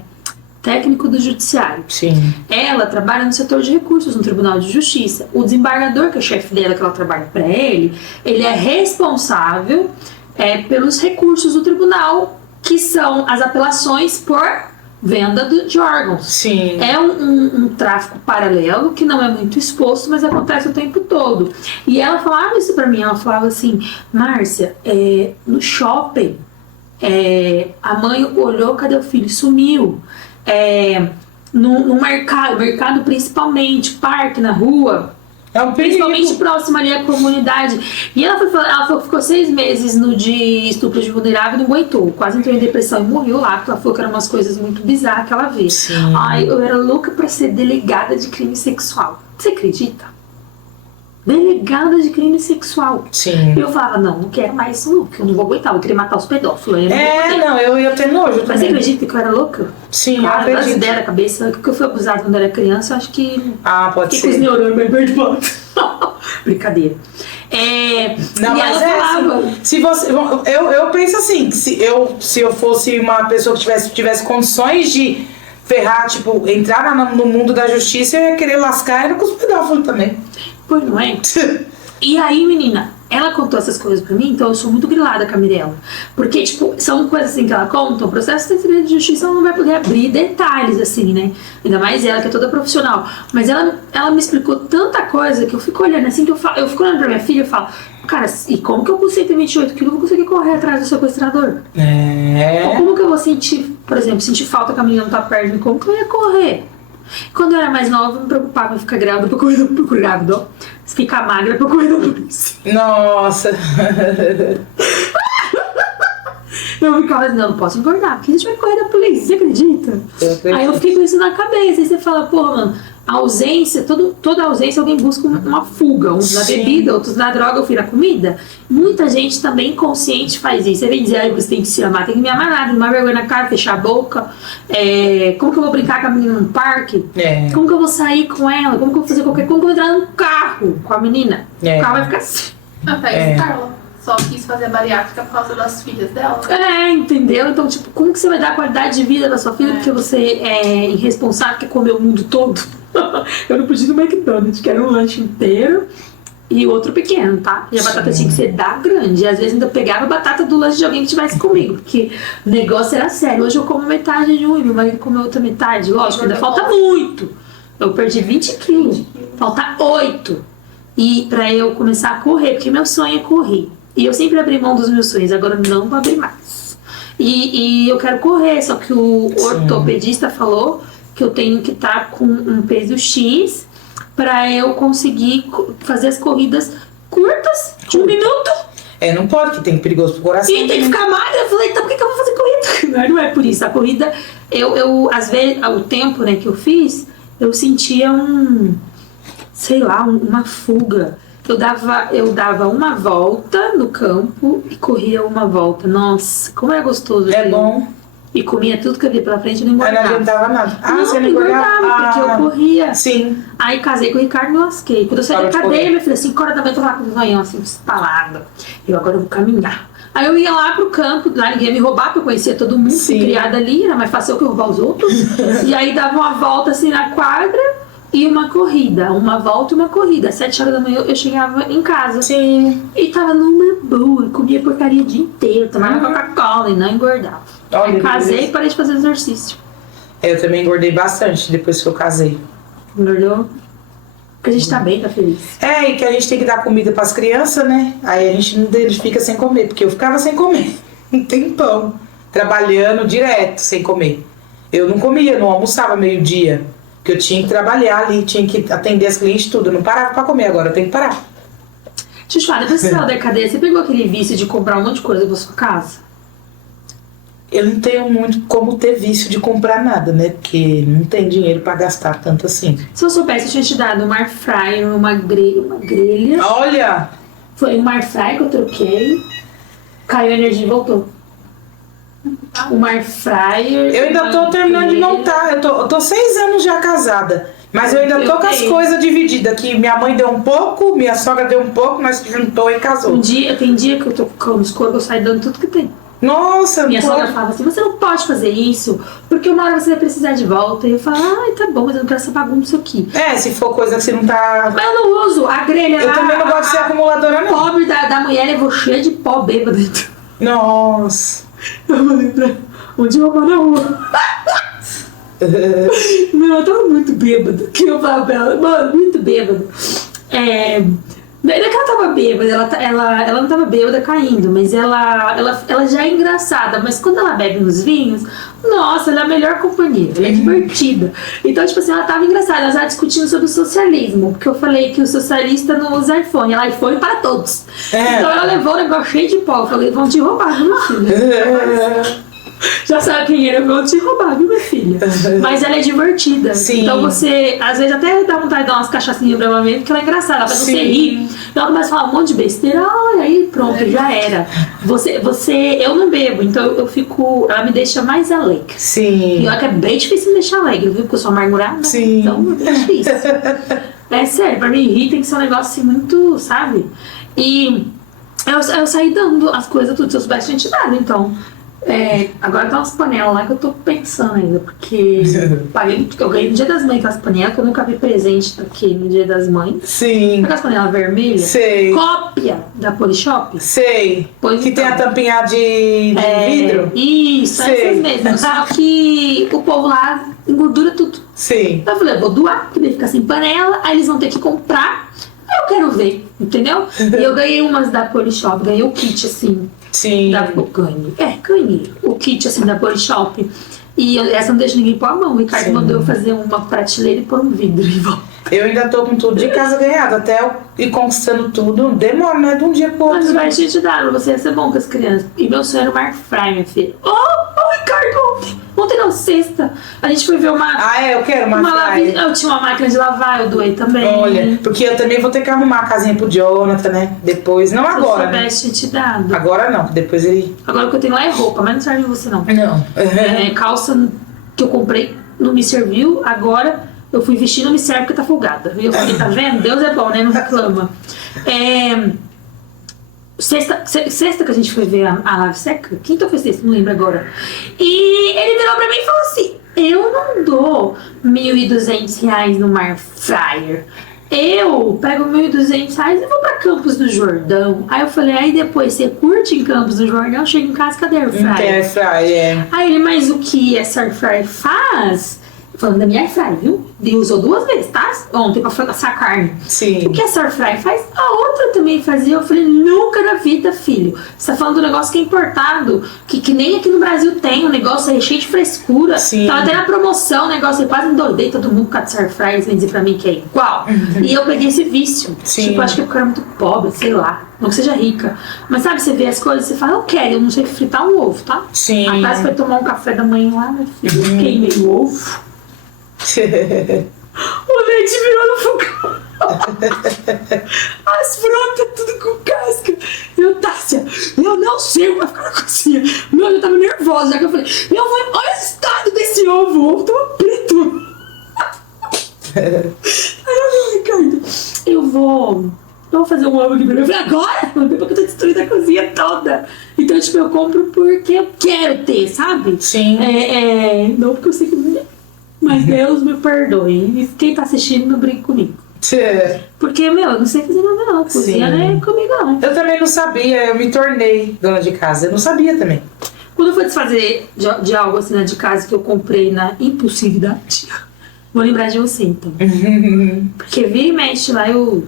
técnico do judiciário. Sim. Ela trabalha no setor de recursos no Tribunal de Justiça. O desembargador, que é o chefe dela, que ela trabalha pra ele é responsável pelos recursos do tribunal, que são as apelações por venda de órgãos. Sim. É um tráfico paralelo que não é muito exposto, mas acontece o tempo todo. E ela falava isso pra mim, ela falava assim: Márcia, no shopping, a mãe olhou, cadê o filho? Sumiu. No mercado principalmente, parque, na rua, É um perigo. principalmente próximo ali à comunidade. E ela falou que ficou 6 meses no de estupro de vulnerável e não aguentou. Quase entrou em depressão e morreu lá, porque ela falou que eram umas coisas muito bizarras que ela vê. Sim. Ai, eu era louca pra ser delegada de crime sexual. Você acredita? Delegada de crime sexual. Sim. E eu falava: não quero mais isso não, porque eu não vou aguentar, eu queria matar os pedófilos. Eu ia ter nojo Mas você também. acredita que eu era louca? Sim, eu Cara, as acredito. ideias da cabeça, que eu fui abusada quando era criança, eu acho que Pode fiquei com os ser. neurônios bem perturbados. Brincadeira. Não, e mas ela falava... assim, se você, eu penso assim, que se eu fosse uma pessoa que tivesse condições de ferrar, tipo, entrar no mundo da justiça, eu ia querer lascar ela com os pedófilos também. Pois não é? E aí, menina, ela contou essas coisas pra mim, então eu sou muito grilada com a Mirella. Porque, tipo, são coisas assim que ela conta, o processo de segredo de justiça ela não vai poder abrir detalhes, assim, né? Ainda mais ela, que é toda profissional. Mas ela me explicou tanta coisa que eu fico olhando assim, que eu fico olhando pra minha filha e falo: cara, e como que eu com 128 quilos vou conseguir correr atrás do sequestrador? Ou como que eu vou sentir, por exemplo, sentir falta que a menina não tá perto de mim, como que eu ia correr? Quando eu era mais nova, eu me preocupava em ficar grávida pra correr grávida, ficar magra pra correr da polícia. Nossa. Eu ficava assim: não posso engordar, porque a gente vai correr da polícia, você acredita? Aí eu fiquei com isso na cabeça, aí você fala: porra, mano, a ausência, toda ausência alguém busca uma fuga, uns na bebida, outros na droga, ou na comida. Muita gente também inconsciente faz isso. Você vem dizer: você tem que se amar, tem que me amar nada, tomar vergonha na cara, fechar a boca. Como que eu vou brincar com a menina num parque? Como que eu vou sair com ela? Como que eu vou fazer qualquer coisa? Como que eu vou entrar num carro com a menina? O carro vai ficar assim. A Carla só quis fazer a bariátrica por causa das filhas dela. Entendeu? Então, tipo, como que você vai dar qualidade de vida pra sua filha porque você é irresponsável, quer comer o mundo todo? Eu não podia ir no McDonald's, que era um lanche inteiro e outro pequeno, tá? E a batata tinha que ser da grande. E às vezes ainda pegava a batata do lanche de alguém que estivesse comigo, porque o negócio era sério. Hoje eu como metade de um e meu marido comeu outra metade. Lógico, ainda falta muito. Eu perdi 20 quilos. Falta 8. E pra eu começar a correr, porque meu sonho é correr. E eu sempre abri mão dos meus sonhos, agora não vou abrir mais. E eu quero correr, só que o ortopedista falou que eu tenho que estar com um peso X pra eu conseguir fazer as corridas curtas, de 1 minuto. Não pode, que tem perigoso pro coração. E tem que ficar magra. Eu falei: então por que eu vou fazer corrida? Não é por isso. A corrida, às vezes, o tempo, né, que eu fiz, eu sentia uma fuga. Eu dava uma volta no campo e corria uma volta. Nossa, como era gostoso. É bom. E comia tudo que eu via pela frente e não Aí engordava. não adiantava nada. Você não engordava, porque eu corria. Sim. Aí casei com o Ricardo e me lasquei. Quando eu saí da Parou de cadeia, correr. minha filha, 5 horas da manhã, eu tava com o zoião assim, estalado. Agora eu vou caminhar. Aí eu ia lá pro campo, lá ninguém ia me roubar, porque eu conhecia todo mundo, fui Sim. criada ali, era mais fácil eu que roubar os outros. E aí dava uma volta assim na quadra, e uma corrida, uma volta e uma corrida. Às 7 horas da manhã eu chegava em casa. Sim. E tava numa boa, comia porcaria o dia inteiro, tomava Coca-Cola e não engordava. Olha, Aí casei beleza. e parei de fazer exercício. Eu também engordei bastante depois que eu casei. Engordou? Porque a gente tá bem, tá feliz. É, e que a gente tem que dar comida pras crianças, né? Aí a gente não fica sem comer, porque eu ficava sem comer um tempão, trabalhando direto sem comer. Eu não comia, não almoçava meio-dia, porque eu tinha que trabalhar ali, tinha que atender as clientes tudo, eu não parava pra comer, agora eu tenho que parar. Deixa eu te falar, depois que você saiu da cadeia, você pegou aquele vício de comprar um monte de coisa pra sua casa? Eu não tenho muito como ter vício de comprar nada, né? Porque não tem dinheiro pra gastar tanto assim. Se eu soubesse, eu tinha te dado uma air fryer, uma grelha. Olha! Foi uma air fryer que eu troquei. Caiu a energia e voltou. Uma air fryer. Eu ainda tô uma terminando de grelha. montar, eu tô 6 anos já casada. Mas eu ainda tô Eu com as tenho. coisas divididas, que minha mãe deu um pouco, minha sogra deu um pouco, nós juntou e casou. Tem dia que eu tô com os corpos, eu saio dando tudo que tem. Nossa, Minha pô. sogra falava assim, você não pode fazer isso, porque uma hora você vai precisar de volta. E eu falo, ai, tá bom, mas eu não quero essa bagunça aqui. É, se for coisa que você não tá... Mas eu não uso a grelha Eu lá. também não gosto de ser acumuladora, não. Pobre da mulher levou cheia de pó bêbado dentro. Nossa. Eu falei pra onde eu vou na rua. Meu, eu tava muito bêbada. Que eu falava pra ela, mano, muito bêbada. Não é que ela tava bêbada, ela não tava bêbada caindo, mas ela já é engraçada, mas quando ela bebe uns vinhos, nossa, ela é a melhor companhia, ela é divertida. Então, tipo assim, ela tava engraçada, ela tava discutindo sobre o socialismo, porque eu falei que o socialista não usa iPhone, ela iPhone para todos. É. Então ela levou o negócio cheio de pó, eu falei, vão te roubar, viu, minha filha? Já sabe quem era, vão te roubar, viu, minha filha? Mas ela é divertida. Sim. Então você, às vezes, até dá vontade de dar umas cachaçinhas pra ela mesmo, porque ela é engraçada. Ela faz você Sim. rir. Ela começa a falar um monte de besteira. Olha aí, pronto, já era. Eu não bebo, então eu fico. Ela me deixa mais alegre. Sim. E olha que é bem difícil me deixar alegre, viu? Porque eu sou amargurada. Sim. Então é bem difícil. É sério, pra mim rir tem que ser um negócio assim muito, sabe? E eu saí dando as coisas tudo, se eu soubesse, a gente dava, então. Agora tá umas panelas lá que eu tô pensando ainda, porque eu ganhei no Dia das Mães aquelas panelas que eu nunca vi presente aqui no Dia das Mães. Sim. Aquelas panelas vermelhas. Sei. Cópia da Polishop. Sei. Pois Que tem então. a tampinha de vidro. Isso, Sei. essas mesmas. Só que o povo lá engordura tudo. Sim. Então eu falei, eu vou doar, porque daí fica sem panela, aí eles vão ter que comprar. Aí eu quero ver, entendeu? E eu ganhei umas da Polishop, ganhei o kit assim. Sim. Ganhei. O kit assim da Polishop. E essa não deixa ninguém pôr a mão. O Ricardo Sim. mandou eu fazer uma prateleira e pôr um vidro em volta. Eu ainda tô com tudo de casa ganhado, até eu ir conquistando tudo. Demora, não é de um dia pro Mas outro. vai te dar, você ia ser bom com as crianças. E meu sonho era uma air fry, minha filha. Oh, Ricardo! Ontem não, sexta. A gente foi ver uma. Ah, eu quero uma lave- fry. Eu tinha uma máquina de lavar, eu doei também. Olha, porque eu também vou ter que arrumar a casinha pro Jonathan, né? Depois, não Se agora, eu né? soubesse, tinha te dado. Agora não, depois ele... Agora o que eu tenho lá é roupa, mas não serve em você não. Não. Calça que eu comprei não me serviu, agora eu fui vestir não me serve porque tá folgada. E eu falei, tá vendo? Deus é bom, né? Não reclama. Sexta que a gente foi ver a lave seca, quinta ou foi sexta? Não lembro agora. E ele virou pra mim e falou assim, eu não dou R$1.200 numa air fryer. Eu pego R$1.200 e vou pra Campos do Jordão. Aí eu falei, aí depois você curte em Campos do Jordão, chega em casa, cadê a air Não tem fryer? air fry, é. Aí ele, mas o que essa air fryer faz? Falando da minha air fryer, viu? E usou 2 vezes, tá? Ontem pra assar carne. Sim. O que essa air fryer faz? A outra também fazia. Eu falei, nunca na vida, filho. Você tá falando do negócio que é importado, que nem aqui no Brasil tem, um negócio aí cheio de frescura. Sim. Tava até na promoção, o negócio aí quase endoidei todo mundo com essa air fryer, eles vêm dizer pra mim que é igual. E eu peguei esse vício. Sim. Tipo, acho que eu era muito pobre, sei lá. Não que seja rica. Mas sabe, você vê as coisas, você fala, eu quero, eu não sei fritar um ovo, tá? Sim. A Tati foi tomar um café da manhã lá, meu filho. Eu queimei o ovo. O leite virou no fogão. As frutas tudo com casca. Eu, Tássia, eu não sei como vai ficar na cozinha. Meu, eu tava nervosa, já que eu falei, meu, olha o estado desse ovo. O ovo tava preto. Aí eu falei, Ricardo, eu vou fazer um ovo aqui pra mim. Eu falei, agora? Porque eu tô destruindo a cozinha toda. Então, tipo, eu compro porque eu quero ter, sabe? Sim. Não porque eu sei que não é. Mas Deus me perdoe. E quem tá assistindo não brinca comigo. Porque, eu não sei fazer nada não. Cozinha não é comigo não. Eu também não sabia, eu me tornei dona de casa. Eu não sabia também. Quando eu for desfazer de algo assim, né, de casa que eu comprei na impulsividade, vou lembrar de você, então. Porque vira e mexe lá, eu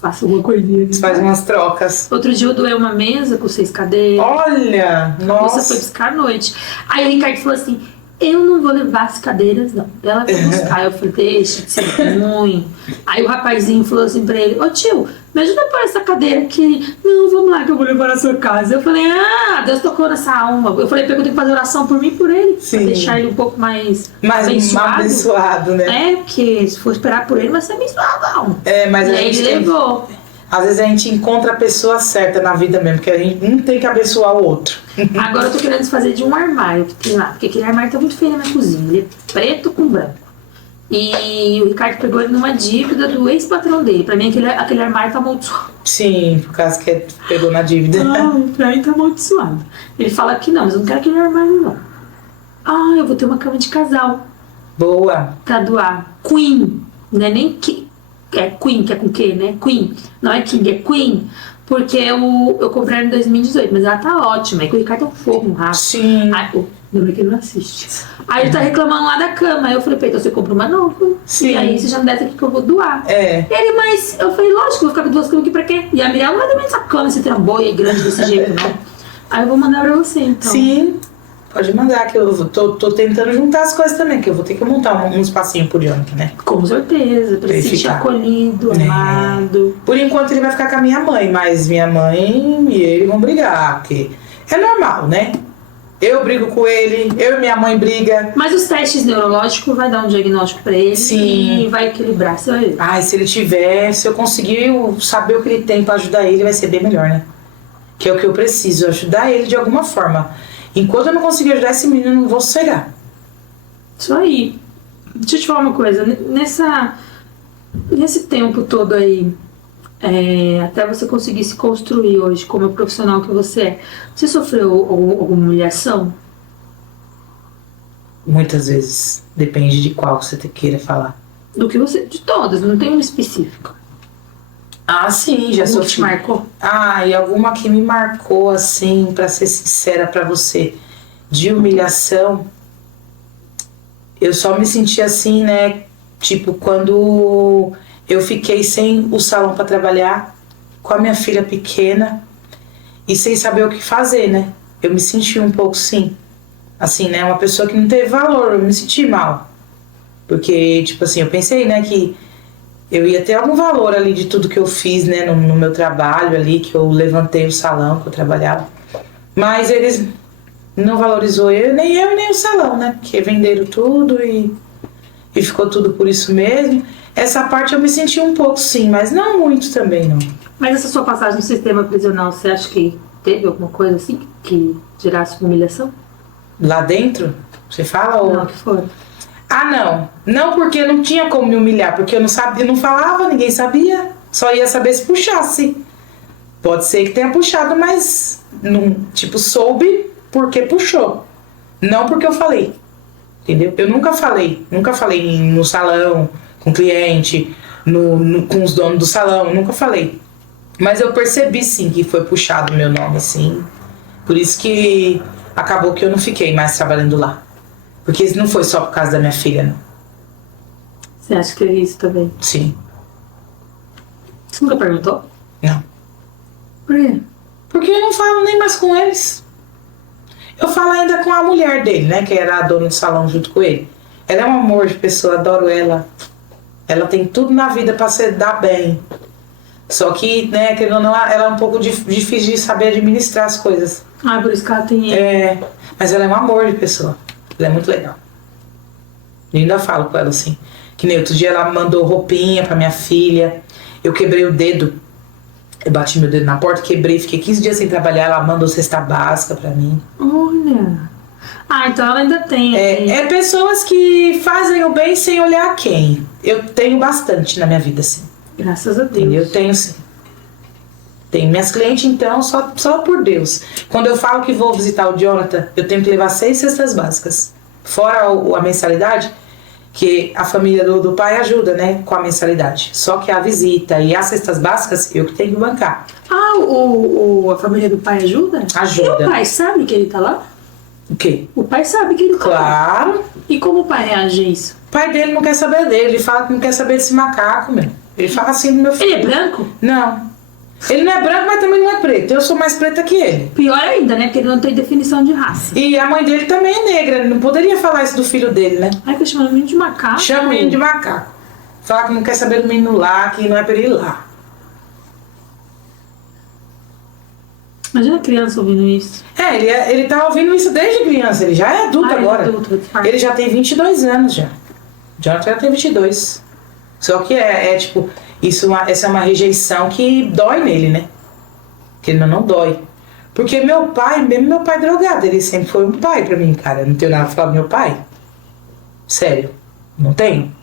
faço alguma coisinha. Você faz umas trocas. Outro dia eu doei uma mesa com 6 cadeiras. Olha, nossa. Você foi buscar à noite. Aí o Ricardo falou assim, eu não vou levar as cadeiras, não. Ela vai buscar. Eu falei, deixa de ser ruim. Aí o rapazinho falou assim pra ele, ô tio, me ajuda a pôr essa cadeira aqui. Não, vamos lá que eu vou levar na sua casa. Eu falei, Deus tocou nessa alma. Eu falei, eu tenho que fazer oração por mim e por ele. Sim. Pra deixar ele um pouco mais abençoado, né? É, porque se for esperar por ele, vai ser abençoado, não. Mas e a aí gente ele levou. Às vezes a gente encontra a pessoa certa na vida mesmo, porque a gente não tem que abençoar o outro. Agora eu tô querendo desfazer de um armário que tem lá, porque aquele armário tá muito feio na minha cozinha. Ele é preto com branco. E o Ricardo pegou ele numa dívida do ex-patrão dele. Pra mim aquele armário tá amaldiçoado. Sim, por causa que pegou na dívida. Pra mim tá amaldiçoado. Ele fala que não, mas eu não quero aquele armário não. Eu vou ter uma cama de casal. Boa. Pra doar. Queen. Não é nem que é Queen, que é com Q, né? Queen. Não é King, é Queen. Porque eu comprei ela em 2018, mas ela tá ótima. É que o Ricardo é um fogo, um rato. Sim. Lembra que ele não assiste. Aí ele tá reclamando lá da cama. Aí eu falei, então você compra uma nova. Sim. E aí você já me desce aqui que eu vou doar. Ele, mas eu falei, lógico, eu vou ficar com 2 camas aqui pra quê? E a Miriam não vai também essa cama, esse trambolho grande desse jeito, não. Aí eu vou mandar pra você, então. Sim. Pode mandar, que eu tô tentando juntar as coisas também, que eu vou ter que montar um espacinho por Jonathan, né? Com certeza, pra ele se sentir acolhido, amado. Por enquanto ele vai ficar com a minha mãe, mas minha mãe e ele vão brigar, porque é normal, né? Eu brigo com ele, eu e minha mãe briga. Mas os testes neurológicos vai dar um diagnóstico pra ele. Sim. E vai equilibrar, você vai ver. Se eu conseguir saber o que ele tem pra ajudar ele, vai ser bem melhor, né? Que é o que eu preciso, ajudar ele de alguma forma. Enquanto eu não conseguir ajudar esse menino, eu não vou sossegar. Isso aí. Deixa eu te falar uma coisa. Nesse tempo todo aí, até você conseguir se construir hoje como profissional que você é, você sofreu alguma humilhação? Muitas vezes. Depende de qual você queira falar. De todas, não tem uma específica. Sim, já Alguma sofri. que te marcou? E alguma que me marcou, assim, pra ser sincera pra você, de humilhação, eu só me senti assim, né, tipo, quando eu fiquei sem o salão pra trabalhar, com a minha filha pequena, e sem saber o que fazer, né, eu me senti um pouco, sim, assim, né, uma pessoa que não teve valor, eu me senti mal, porque, tipo assim, eu pensei, né, que eu ia ter algum valor ali de tudo que eu fiz, né, no meu trabalho ali, que eu levantei o salão que eu trabalhava. Mas eles não valorizou nem eu nem o salão, né, porque venderam tudo e ficou tudo por isso mesmo. Essa parte eu me senti um pouco, sim, mas não muito também, não. Mas essa sua passagem no sistema prisional, você acha que teve alguma coisa assim que gerasse humilhação? Lá dentro? Você fala ou... Não, que foi? Não. Não porque não tinha como me humilhar, porque eu não sabia, não falava, ninguém sabia. Só ia saber se puxasse. Pode ser que tenha puxado, mas não, tipo, soube porque puxou. Não porque eu falei. Entendeu? Eu nunca falei no salão, com cliente, com os donos do salão, nunca falei. Mas eu percebi sim que foi puxado o meu nome, assim. Por isso que acabou que eu não fiquei mais trabalhando lá. Porque isso não foi só por causa da minha filha, não. Você acha que teve isso também? Sim. Você nunca perguntou? Não. Por quê? Porque eu não falo nem mais com eles. Eu falo ainda com a mulher dele, né? Que era a dona do salão junto com ele. Ela é um amor de pessoa, adoro ela. Ela tem tudo na vida pra se dar bem. Só que, né, querendo ou não, ela é um pouco difícil de saber administrar as coisas. Por isso que ela tem... Mas ela é um amor de pessoa. Ela é muito legal. Eu ainda falo com ela assim. Que nem outro dia ela mandou roupinha pra minha filha. Eu quebrei o dedo. Eu bati meu dedo na porta, quebrei, fiquei 15 dias sem trabalhar. Ela mandou cesta básica pra mim. Olha. Então ela ainda tem. É pessoas que fazem o bem sem olhar a quem. Eu tenho bastante na minha vida, assim. Graças a Deus. Entendeu? Eu tenho sim. Tem minhas clientes, então, só por Deus. Quando eu falo que vou visitar o Jonathan, eu tenho que levar 6 cestas básicas. Fora a mensalidade, que a família do pai ajuda, né, com a mensalidade. Só que a visita e as cestas básicas, eu que tenho que bancar. Ah, a família do pai ajuda? Ajuda. E o pai sabe que ele tá lá? O quê? O pai sabe que ele tá lá. Claro. E como o pai reage a isso? O pai dele não quer saber dele, ele fala que não quer saber desse macaco, meu. Ele fala assim do meu filho. Ele é branco? Não. Ele não é branco, mas também não é preto. Eu sou mais preta que ele. Pior ainda, né? Porque ele não tem definição de raça. E a mãe dele também é negra. Ele não poderia falar isso do filho dele, né? Ai, que eu chamo o menino de macaco. Chama o menino de macaco. Fala que não quer saber do menino lá, que não é pra ele ir lá. Imagina a criança ouvindo isso. Ele tá ouvindo isso desde criança. Ele já é adulto agora. Ele é adulto, Ele já tem 22 anos já. Jonathan já tem 22. Só que tipo, essa é uma rejeição que dói nele, né? Que ele não dói. Porque meu pai, mesmo meu pai drogado, ele sempre foi um pai pra mim, cara. Eu não tenho nada a falar do meu pai. Sério. Não tenho.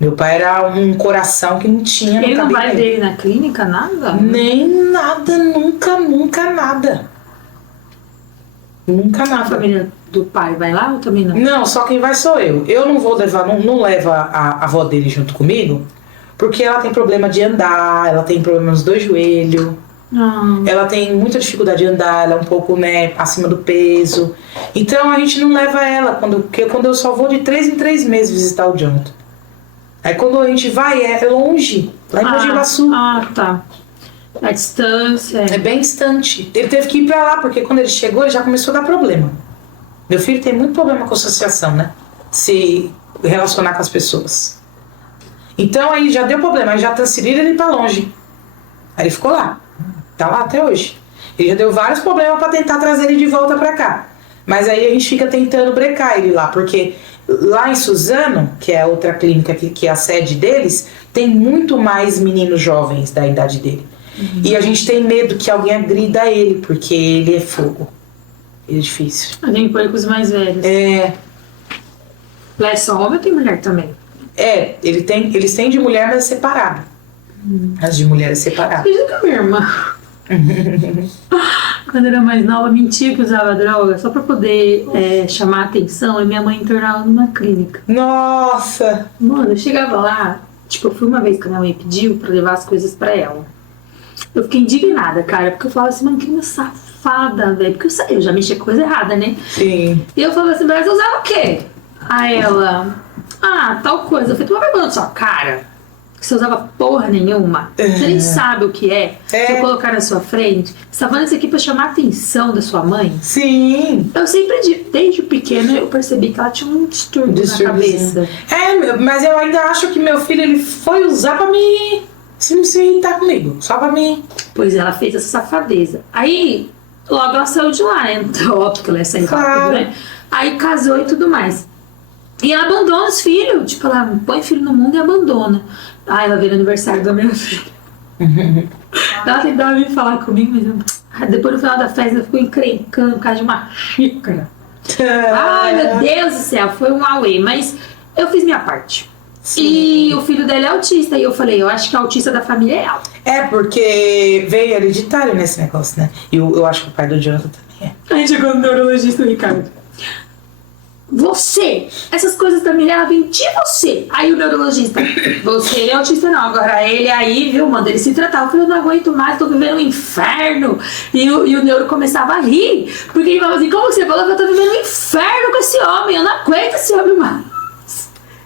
Meu pai era um coração que não tinha. Ele não vai nele. dele na clínica, nada? Nem nada, nunca nada. Nunca A nada. família do pai vai lá ou também não? Não, só quem vai sou eu. Eu não vou levar, não leva a avó dele junto comigo, porque ela tem problema de andar, ela tem problema nos dois joelhos, ela tem muita dificuldade de andar, ela é um pouco, né, acima do peso. Então a gente não leva ela, porque quando eu só vou de 3 em 3 meses visitar o Jonathan. Aí quando a gente vai, é longe, lá em Mogi Guaçu. Ah, tá. A distância. É bem distante. Ele teve que ir pra lá, porque quando ele chegou, ele já começou a dar problema. Meu filho tem muito problema com associação, né? Se relacionar com as pessoas. Então aí já deu problema, aí já transferiram ele pra longe. Aí ele ficou lá. Tá lá até hoje. Ele já deu vários problemas pra tentar trazer ele de volta pra cá. Mas aí a gente fica tentando brecar ele lá, porque lá em Suzano, que é a outra clínica que é a sede deles, tem muito mais meninos jovens da idade dele. E a gente tem medo que alguém agrida ele, porque ele é fogo. Ele é difícil. A gente põe com os mais velhos. Lá é só homem ou tem mulher também? Eles têm de mulher, mas é separado. As de mulher é separado. Acredito que a minha irmã, quando era mais nova, mentia que usava droga só pra poder chamar a atenção, e minha mãe internava numa clínica. Nossa! Mano, eu chegava lá, tipo, eu fui uma vez que a minha mãe pediu pra levar as coisas pra ela. Eu fiquei indignada, cara, porque eu falava assim, mano, que menina safada, velho. Porque eu já mexia com coisa errada, né? Sim. E eu falava assim, mas eu usava o quê? Aí ela, tal coisa. Eu falei, tu vai vergonha na sua cara? Que você usava porra nenhuma. Você nem sabe o que é. Se eu colocar na sua frente, você tá falando isso aqui pra chamar a atenção da sua mãe? Sim. Eu sempre, desde pequena, eu percebi que ela tinha um distúrbio na cabeça. Mas eu ainda acho que meu filho, ele foi usar pra me... Se irritar comigo, só pra mim. Pois ela fez essa safadeza. Aí, logo ela saiu de lá, né? Óbvio que ela ia sair rápido, né? Aí casou e tudo mais. E ela abandona os filhos. Tipo, ela põe filho no mundo e abandona. Aí ela veio no aniversário da minha filha. Ela tentava vir falar comigo, mas depois no final da festa ela ficou encrencando por causa de uma xícara. Ai, meu Deus do céu, foi um auê. Mas eu fiz minha parte. Sim. E o filho dela é autista. E eu falei, eu acho que a autista da família é ela. Porque veio hereditário nesse negócio, né? E eu acho que o pai do Jonathan também é. Aí chegou no neurologista, o Ricardo. Você, essas coisas da mulher, ela vem de você. Aí o neurologista, você, ele é autista não. Agora ele aí, viu, manda ele se tratar. Eu falei, eu não aguento mais, tô vivendo um inferno. E o neuro começava a rir. Porque ele falava assim, como você falou que eu tô vivendo um inferno com esse homem? Eu não aguento esse homem mais.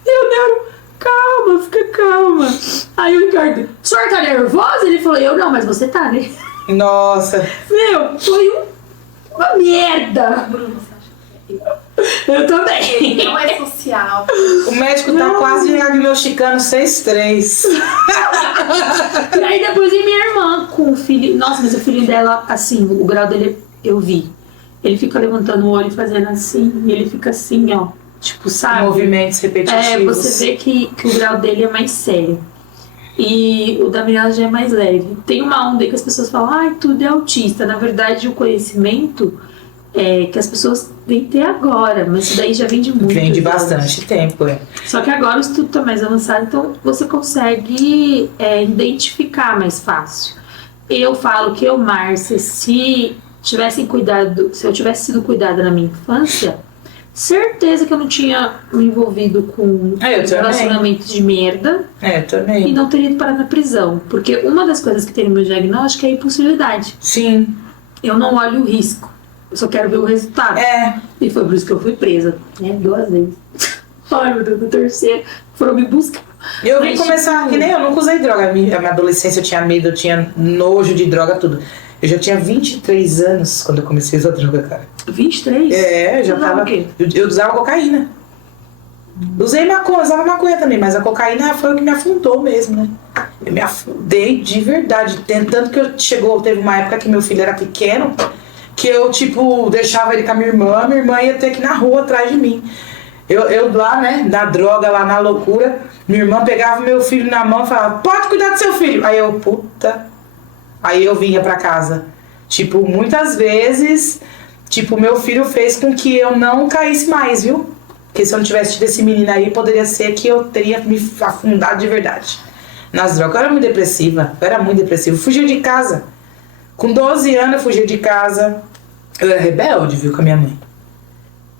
E o neuro, calma, fica calma. Aí o Ricardo, o senhor tá nervoso? Ele falou, eu não, mas você tá, né? Nossa. Meu, foi uma merda. Bruno, você acha que eu também. ele não é social? O médico tá quase diagnosticando 6'3". E aí depois vem minha irmã com o filho. Nossa, mas o filho dela, assim, o grau dele eu vi. Ele fica levantando o olho e fazendo assim. E ele fica assim, ó. Tipo, sabe? Movimentos repetitivos. Você vê que o grau dele é mais sério. E o da Mirella já é mais leve. Tem uma onda aí que as pessoas falam, ai, tudo é autista. Na verdade, o conhecimento que as pessoas vêm ter agora, mas isso daí já vem de muito. Vem de bastante tempo, Só que agora o estudo tá mais avançado, então você consegue identificar mais fácil. Eu falo que eu, Márcia, se eu tivesse sido cuidada na minha infância, certeza que eu não tinha me envolvido com Eu também. relacionamentos de merda É, e também. não teria ido parar na prisão. Porque uma das coisas que tem no meu diagnóstico é a impulsividade. Sim. Eu não olho o risco, eu só quero ver o resultado. É. E foi por isso que eu fui presa, né? 2 vezes. Ai, meu Deus, no terceiro foram me buscar. Eu vim Mas, começar, tipo, que nem eu nunca usei droga. A minha adolescência eu tinha medo, eu tinha nojo de droga, tudo. Eu já tinha 23 anos quando eu comecei a usar droga, cara. 23? É, eu já Você usava tava. o quê? Eu usava cocaína. Usei maconha, usava maconha também, mas a cocaína foi o que me afundou mesmo, né? Eu me afundei de verdade. Tanto que teve uma época que meu filho era pequeno, que eu, tipo, deixava ele com a minha irmã ia ter que ir na rua atrás de mim. Eu lá, né, na droga, lá na loucura, minha irmã pegava meu filho na mão e falava, pode cuidar do seu filho. Aí eu, puta. Aí eu vinha pra casa. Tipo, muitas vezes, tipo, meu filho fez com que eu não caísse mais, viu? Porque se eu não tivesse tido esse menino aí, poderia ser que eu teria me afundado de verdade nas drogas. Eu era muito depressiva, fugia de casa. Com 12 anos eu fugia de casa. Eu era rebelde, viu, com a minha mãe.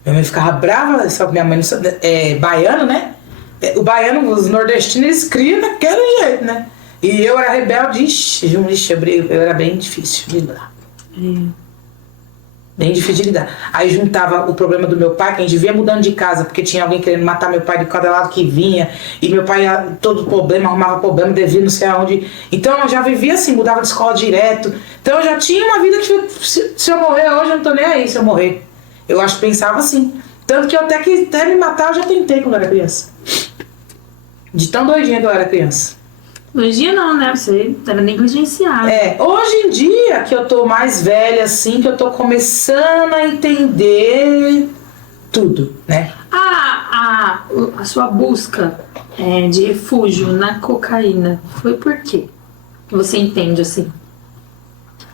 Minha mãe ficava brava, só que minha mãe não é baiano, né? O baiano, os nordestinos, eles criam daquele jeito, né? E eu era rebelde, eu era bem difícil de lidar. Bem difícil de lidar. Aí juntava o problema do meu pai, que a gente via mudando de casa, porque tinha alguém querendo matar meu pai de cada lado que vinha, e meu pai, todo problema, arrumava problema, devia não sei aonde. Então eu já vivia assim, mudava de escola direto. Então eu já tinha uma vida que, se eu morrer hoje, eu não tô nem aí se eu morrer. Eu acho que pensava assim. Tanto que eu até me matar, eu já tentei quando eu era criança. De tão doidinha que eu era criança. Hoje em dia não, né? Você era negligenciado. Hoje em dia que eu tô mais velha, assim, que eu tô começando a entender tudo, né? A sua busca de refúgio na cocaína foi por quê? Que você entende assim?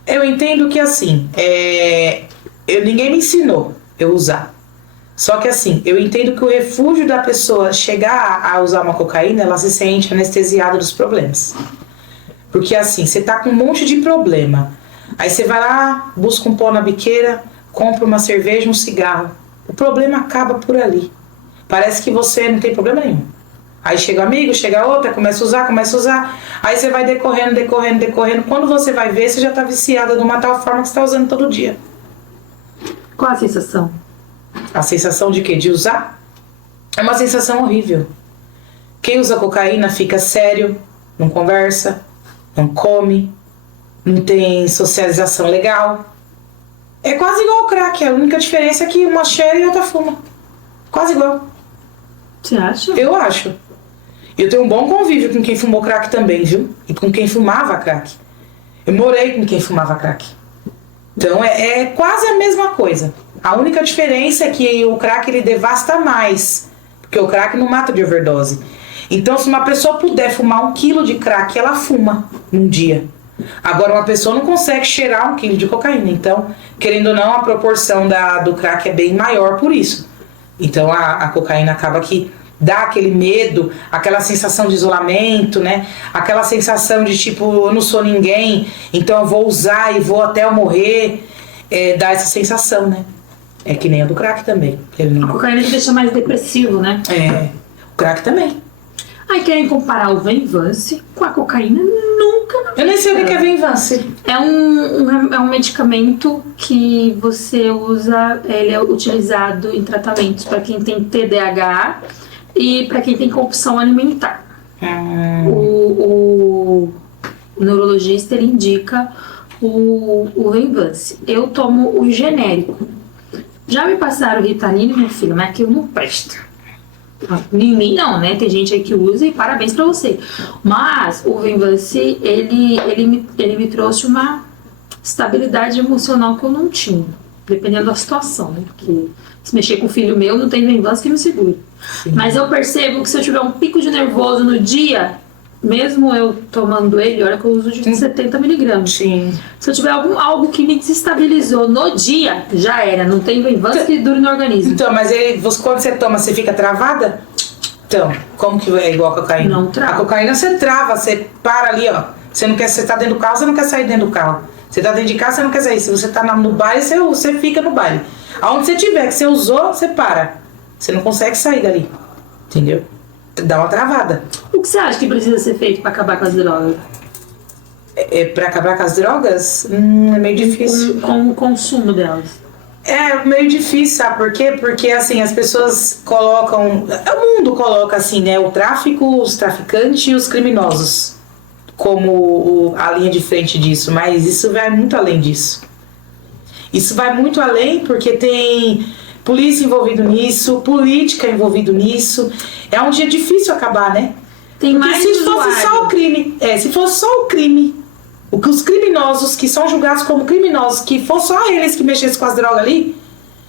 Eu entendo que, assim, ninguém me ensinou eu usar. Só que, assim, eu entendo que o refúgio da pessoa chegar a usar uma cocaína, ela se sente anestesiada dos problemas. Porque, assim, você tá com um monte de problema. Aí você vai lá, busca um pó na biqueira, compra uma cerveja, um cigarro. O problema acaba por ali. Parece que você não tem problema nenhum. Aí chega um amigo, chega outra, começa a usar. Aí você vai decorrendo. Quando você vai ver, você já tá viciada de uma tal forma que você tá usando todo dia. Qual a sensação? A sensação de quê? De usar? É uma sensação horrível. Quem usa cocaína fica sério, não conversa, não come, não tem socialização legal. É quase igual ao crack, a única diferença é que uma cheira e outra fuma. Quase igual. Você acha? Eu acho. Eu tenho um bom convívio com quem fumou crack também, viu? E com quem fumava crack. Eu morei com quem fumava crack. Então é quase a mesma coisa. A única diferença é que o crack ele devasta mais. Porque o crack não mata de overdose. Então se uma pessoa puder fumar 1 quilo de crack, ela fuma num dia. Agora uma pessoa não consegue cheirar 1 quilo de cocaína. Então, querendo ou não, a proporção do crack é bem maior por isso. Então a cocaína acaba que dá aquele medo, aquela sensação de isolamento, né? Aquela sensação de tipo, eu não sou ninguém, então eu vou usar e vou até eu morrer. Dá essa sensação, né? É que nem a do crack também. A cocaína te deixa mais depressivo, né? O crack também. Aí querem comparar o Venvance com a cocaína? Nunca na vida. Eu nem sei o que é Venvance. É um medicamento que você usa, ele é utilizado em tratamentos para quem tem TDAH e para quem tem compulsão alimentar. O neurologista ele indica o Venvance. Eu tomo o genérico. Já me passaram o Ritalina, minha filha, mas aquilo não presta. Em mim não, né? Tem gente aí que usa e parabéns pra você. Mas o Venvance, ele me trouxe uma estabilidade emocional que eu não tinha. Dependendo da situação, né? Porque se mexer com o filho meu, não tem Venvance que me segure. Sim. Mas eu percebo que se eu tiver um pico de nervoso no dia, mesmo eu tomando ele, olha que eu uso de 70 miligramas. Sim. Se eu tiver algo que me desestabilizou no dia, já era. Não tem Venvance que dure no organismo. Então, mas quando você toma, você fica travada? Então, como que é igual a cocaína? Não trava. A cocaína você trava, você para ali, ó. Você tá dentro do carro, você não quer sair dentro do carro. Você tá dentro de casa, você não quer sair. Se você tá no baile, você fica no baile. Aonde você tiver, que você usou, você para. Você não consegue sair dali. Entendeu? Dá uma travada. O que você acha que precisa ser feito pra acabar com as drogas? Pra acabar com as drogas, é meio difícil. Com o consumo delas. É meio difícil, sabe por quê? Porque assim, as pessoas colocam. O mundo coloca assim, né? O tráfico, os traficantes e os criminosos como a linha de frente disso, mas isso vai muito além disso. Isso vai muito além porque tem polícia envolvida nisso, política envolvida nisso. É um dia difícil acabar, né? Tem Porque mais se fosse usuário. só o crime, se fosse só o crime, os criminosos que são julgados como criminosos, que fosse só eles que mexessem com as drogas ali,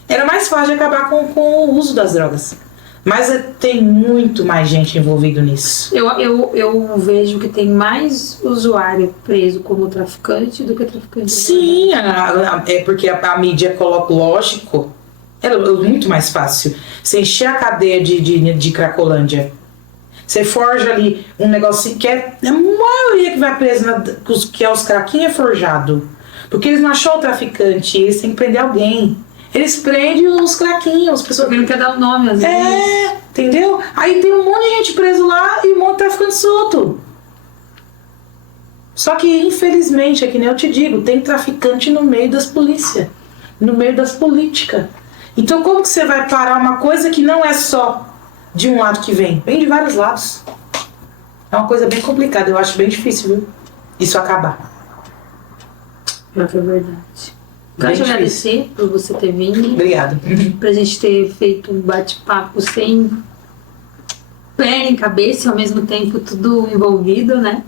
era mais fácil de acabar com o uso das drogas. Mas tem muito mais gente envolvida nisso. Eu vejo que tem mais usuário preso como traficante do que traficante. Sim, é porque a mídia coloca, lógico, é muito mais fácil. Você encher a cadeia de Cracolândia. Você forja ali um negócio que é a maioria que vai preso, que é os craquinhos, é forjado. Porque eles não achou o traficante, eles têm que prender alguém. Eles prendem os craquinhos, as pessoas. Porque não quer dar o nome, às vezes. Entendeu? Aí tem um monte de gente preso lá e um monte de traficante solto. Só que, infelizmente, é que nem eu te digo, tem traficante no meio das polícias, no meio das políticas. Então, como que você vai parar uma coisa que não é só de um lado que vem de vários lados? É uma coisa bem complicada, eu acho bem difícil, viu? Isso acabar. É que é verdade. Quero te agradecer por você ter vindo. Obrigada. Pra gente ter feito um bate-papo sem pé nem cabeça e ao mesmo tempo tudo envolvido, né?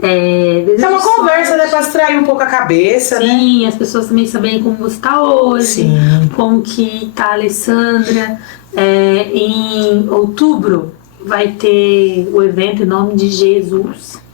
É uma conversa, né? Pra distrair um pouco a cabeça, né? Sim, as pessoas também saberem como você tá hoje, Sim. como que tá a Alessandra. Em outubro vai ter o evento em nome de Jesus.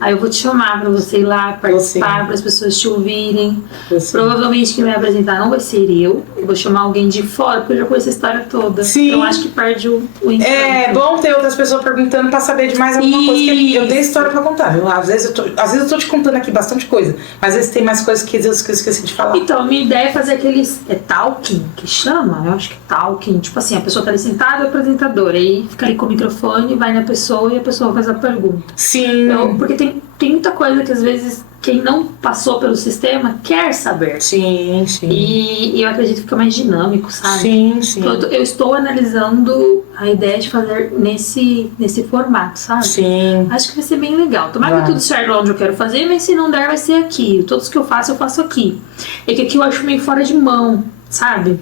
Aí eu vou te chamar pra você ir lá participar, para as pessoas te ouvirem. Provavelmente quem vai apresentar não vai ser eu vou chamar alguém de fora, porque eu já conheço a história toda. Sim. Então eu acho que perde o encanto. É bom ter outras pessoas perguntando pra saber de mais alguma coisa, que eu tenho história pra contar, viu? Às vezes eu tô te contando aqui bastante coisa, mas às vezes tem mais coisas que eu esqueci de falar. Então, a minha ideia é fazer aqueles... talking, que chama? Eu acho que é talking. Tipo assim, a pessoa tá ali sentada, o apresentador. Aí fica ali com o microfone, vai na pessoa e a pessoa faz a pergunta. Sim. Então, porque tem muita coisa que às vezes quem não passou pelo sistema quer saber. Sim, sim. E eu acredito que fica mais dinâmico, sabe? Sim, sim. Então, eu estou analisando a ideia de fazer nesse formato, sabe? Sim. Acho que vai ser bem legal. Tomara que tudo certo onde eu quero fazer, mas se não der, vai ser aqui. Todos que eu faço aqui. É que aqui eu acho meio fora de mão, sabe?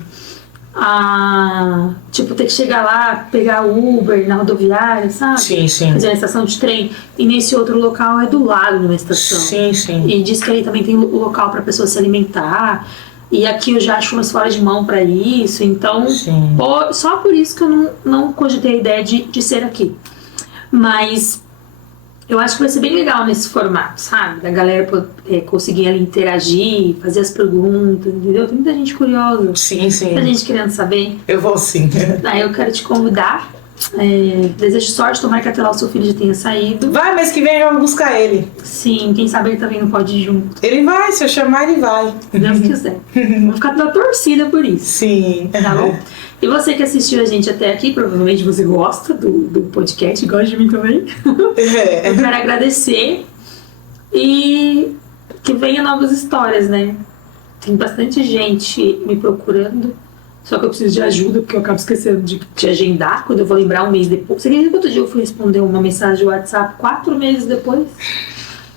Tipo, ter que chegar lá, pegar Uber na rodoviária, sabe? Sim, sim. Fazer na estação de trem. E nesse outro local é do lado de uma estação. Sim, sim. E diz que ali também tem local pra pessoa se alimentar. E aqui eu já acho mais fora de mão pra isso. Então, só por isso que eu não cogitei a ideia de ser aqui. Mas eu acho que vai ser bem legal nesse formato, sabe? Da galera conseguir ali interagir, fazer as perguntas, entendeu? Tem muita gente curiosa. Sim, sim. Muita gente querendo saber. Eu vou sim. Aí eu quero te convidar. Desejo sorte, tomara que até lá o seu filho já tenha saído. Vai, mês que vem eu vou buscar ele. Sim, quem sabe ele também não pode ir junto. Ele vai, se eu chamar ele vai. Se Deus quiser. Vou ficar na torcida por isso. Sim. Tá bom? E você que assistiu a gente até aqui, provavelmente você gosta do podcast, gosta de mim também. Eu quero agradecer e que venha novas histórias, né? Tem bastante gente me procurando, só que eu preciso de ajuda, porque eu acabo esquecendo de te agendar quando eu vou lembrar um mês depois. Você acredita que outro dia eu fui responder uma mensagem de WhatsApp 4 meses depois?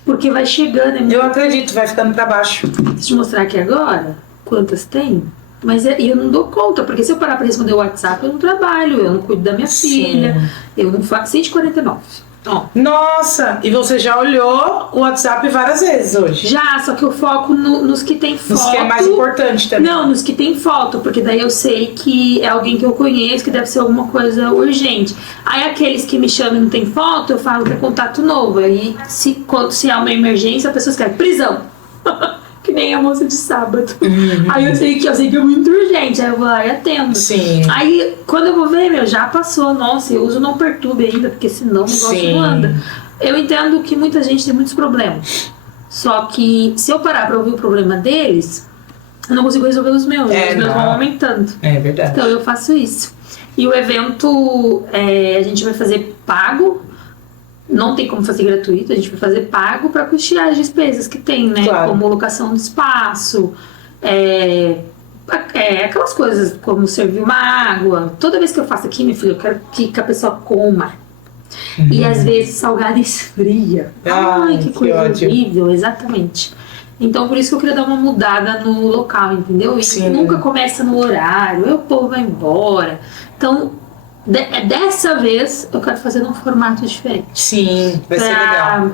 Porque vai chegando. Eu acredito, vai ficando pra baixo. Deixa eu te mostrar aqui agora quantas tem. Mas eu não dou conta, porque se eu parar pra responder o WhatsApp, eu não trabalho, eu não cuido da minha filha, eu não faço 149. Ó. Nossa, e você já olhou o WhatsApp várias vezes hoje? Já, só que eu foco nos que tem foto. Nos que é mais importante também. Não, nos que tem foto, porque daí eu sei que é alguém que eu conheço, que deve ser alguma coisa urgente. Aí aqueles que me chamam e não tem foto, eu falo que é contato novo. Aí se há uma emergência, a pessoa escreve prisão. Que nem a moça de sábado. Aí eu sei que é muito urgente, aí eu vou lá e atendo. Sim. Aí quando eu vou ver, já passou. Nossa, eu uso Não Perturbe ainda, porque senão o negócio não anda. Eu entendo que muita gente tem muitos problemas. Só que se eu parar pra ouvir o problema deles, eu não consigo resolver os meus. É, Os meus não. vão aumentando. É verdade. Então eu faço isso. E o evento a gente vai fazer pago. Não tem como fazer gratuito, a gente vai fazer pago para custear as despesas que tem, né? Claro. Como locação de espaço, aquelas coisas como servir uma água. Toda vez que eu faço aqui, meu filho, eu quero que a pessoa coma. E às vezes salgada esfria. Ai, que coisa ódio. horrível, exatamente. Então por isso que eu queria dar uma mudada no local, entendeu? E Sim. nunca começa no horário, aí o povo vai embora. Então, dessa vez eu quero fazer num formato diferente. Sim, vai ser legal.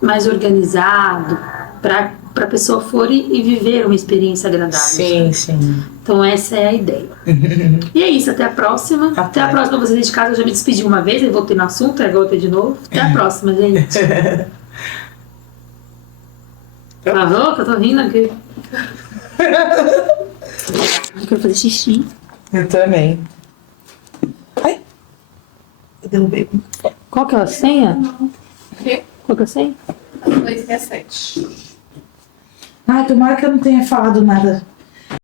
Mais organizado, para a pessoa for e viver uma experiência agradável. Sim, sim. Então essa é a ideia. E é isso, até a próxima. Até a próxima, vocês de casa. Eu já me despedi uma vez, eu voltei no assunto, agora voltei de novo. Até a próxima, gente. Tá louca? Eu tô rindo aqui. Eu quero fazer xixi. Eu também. Ai, eu derrubei. Qual que é a senha? quê? Qual que é a senha? 267. Ai, tomara que eu não tenha falado nada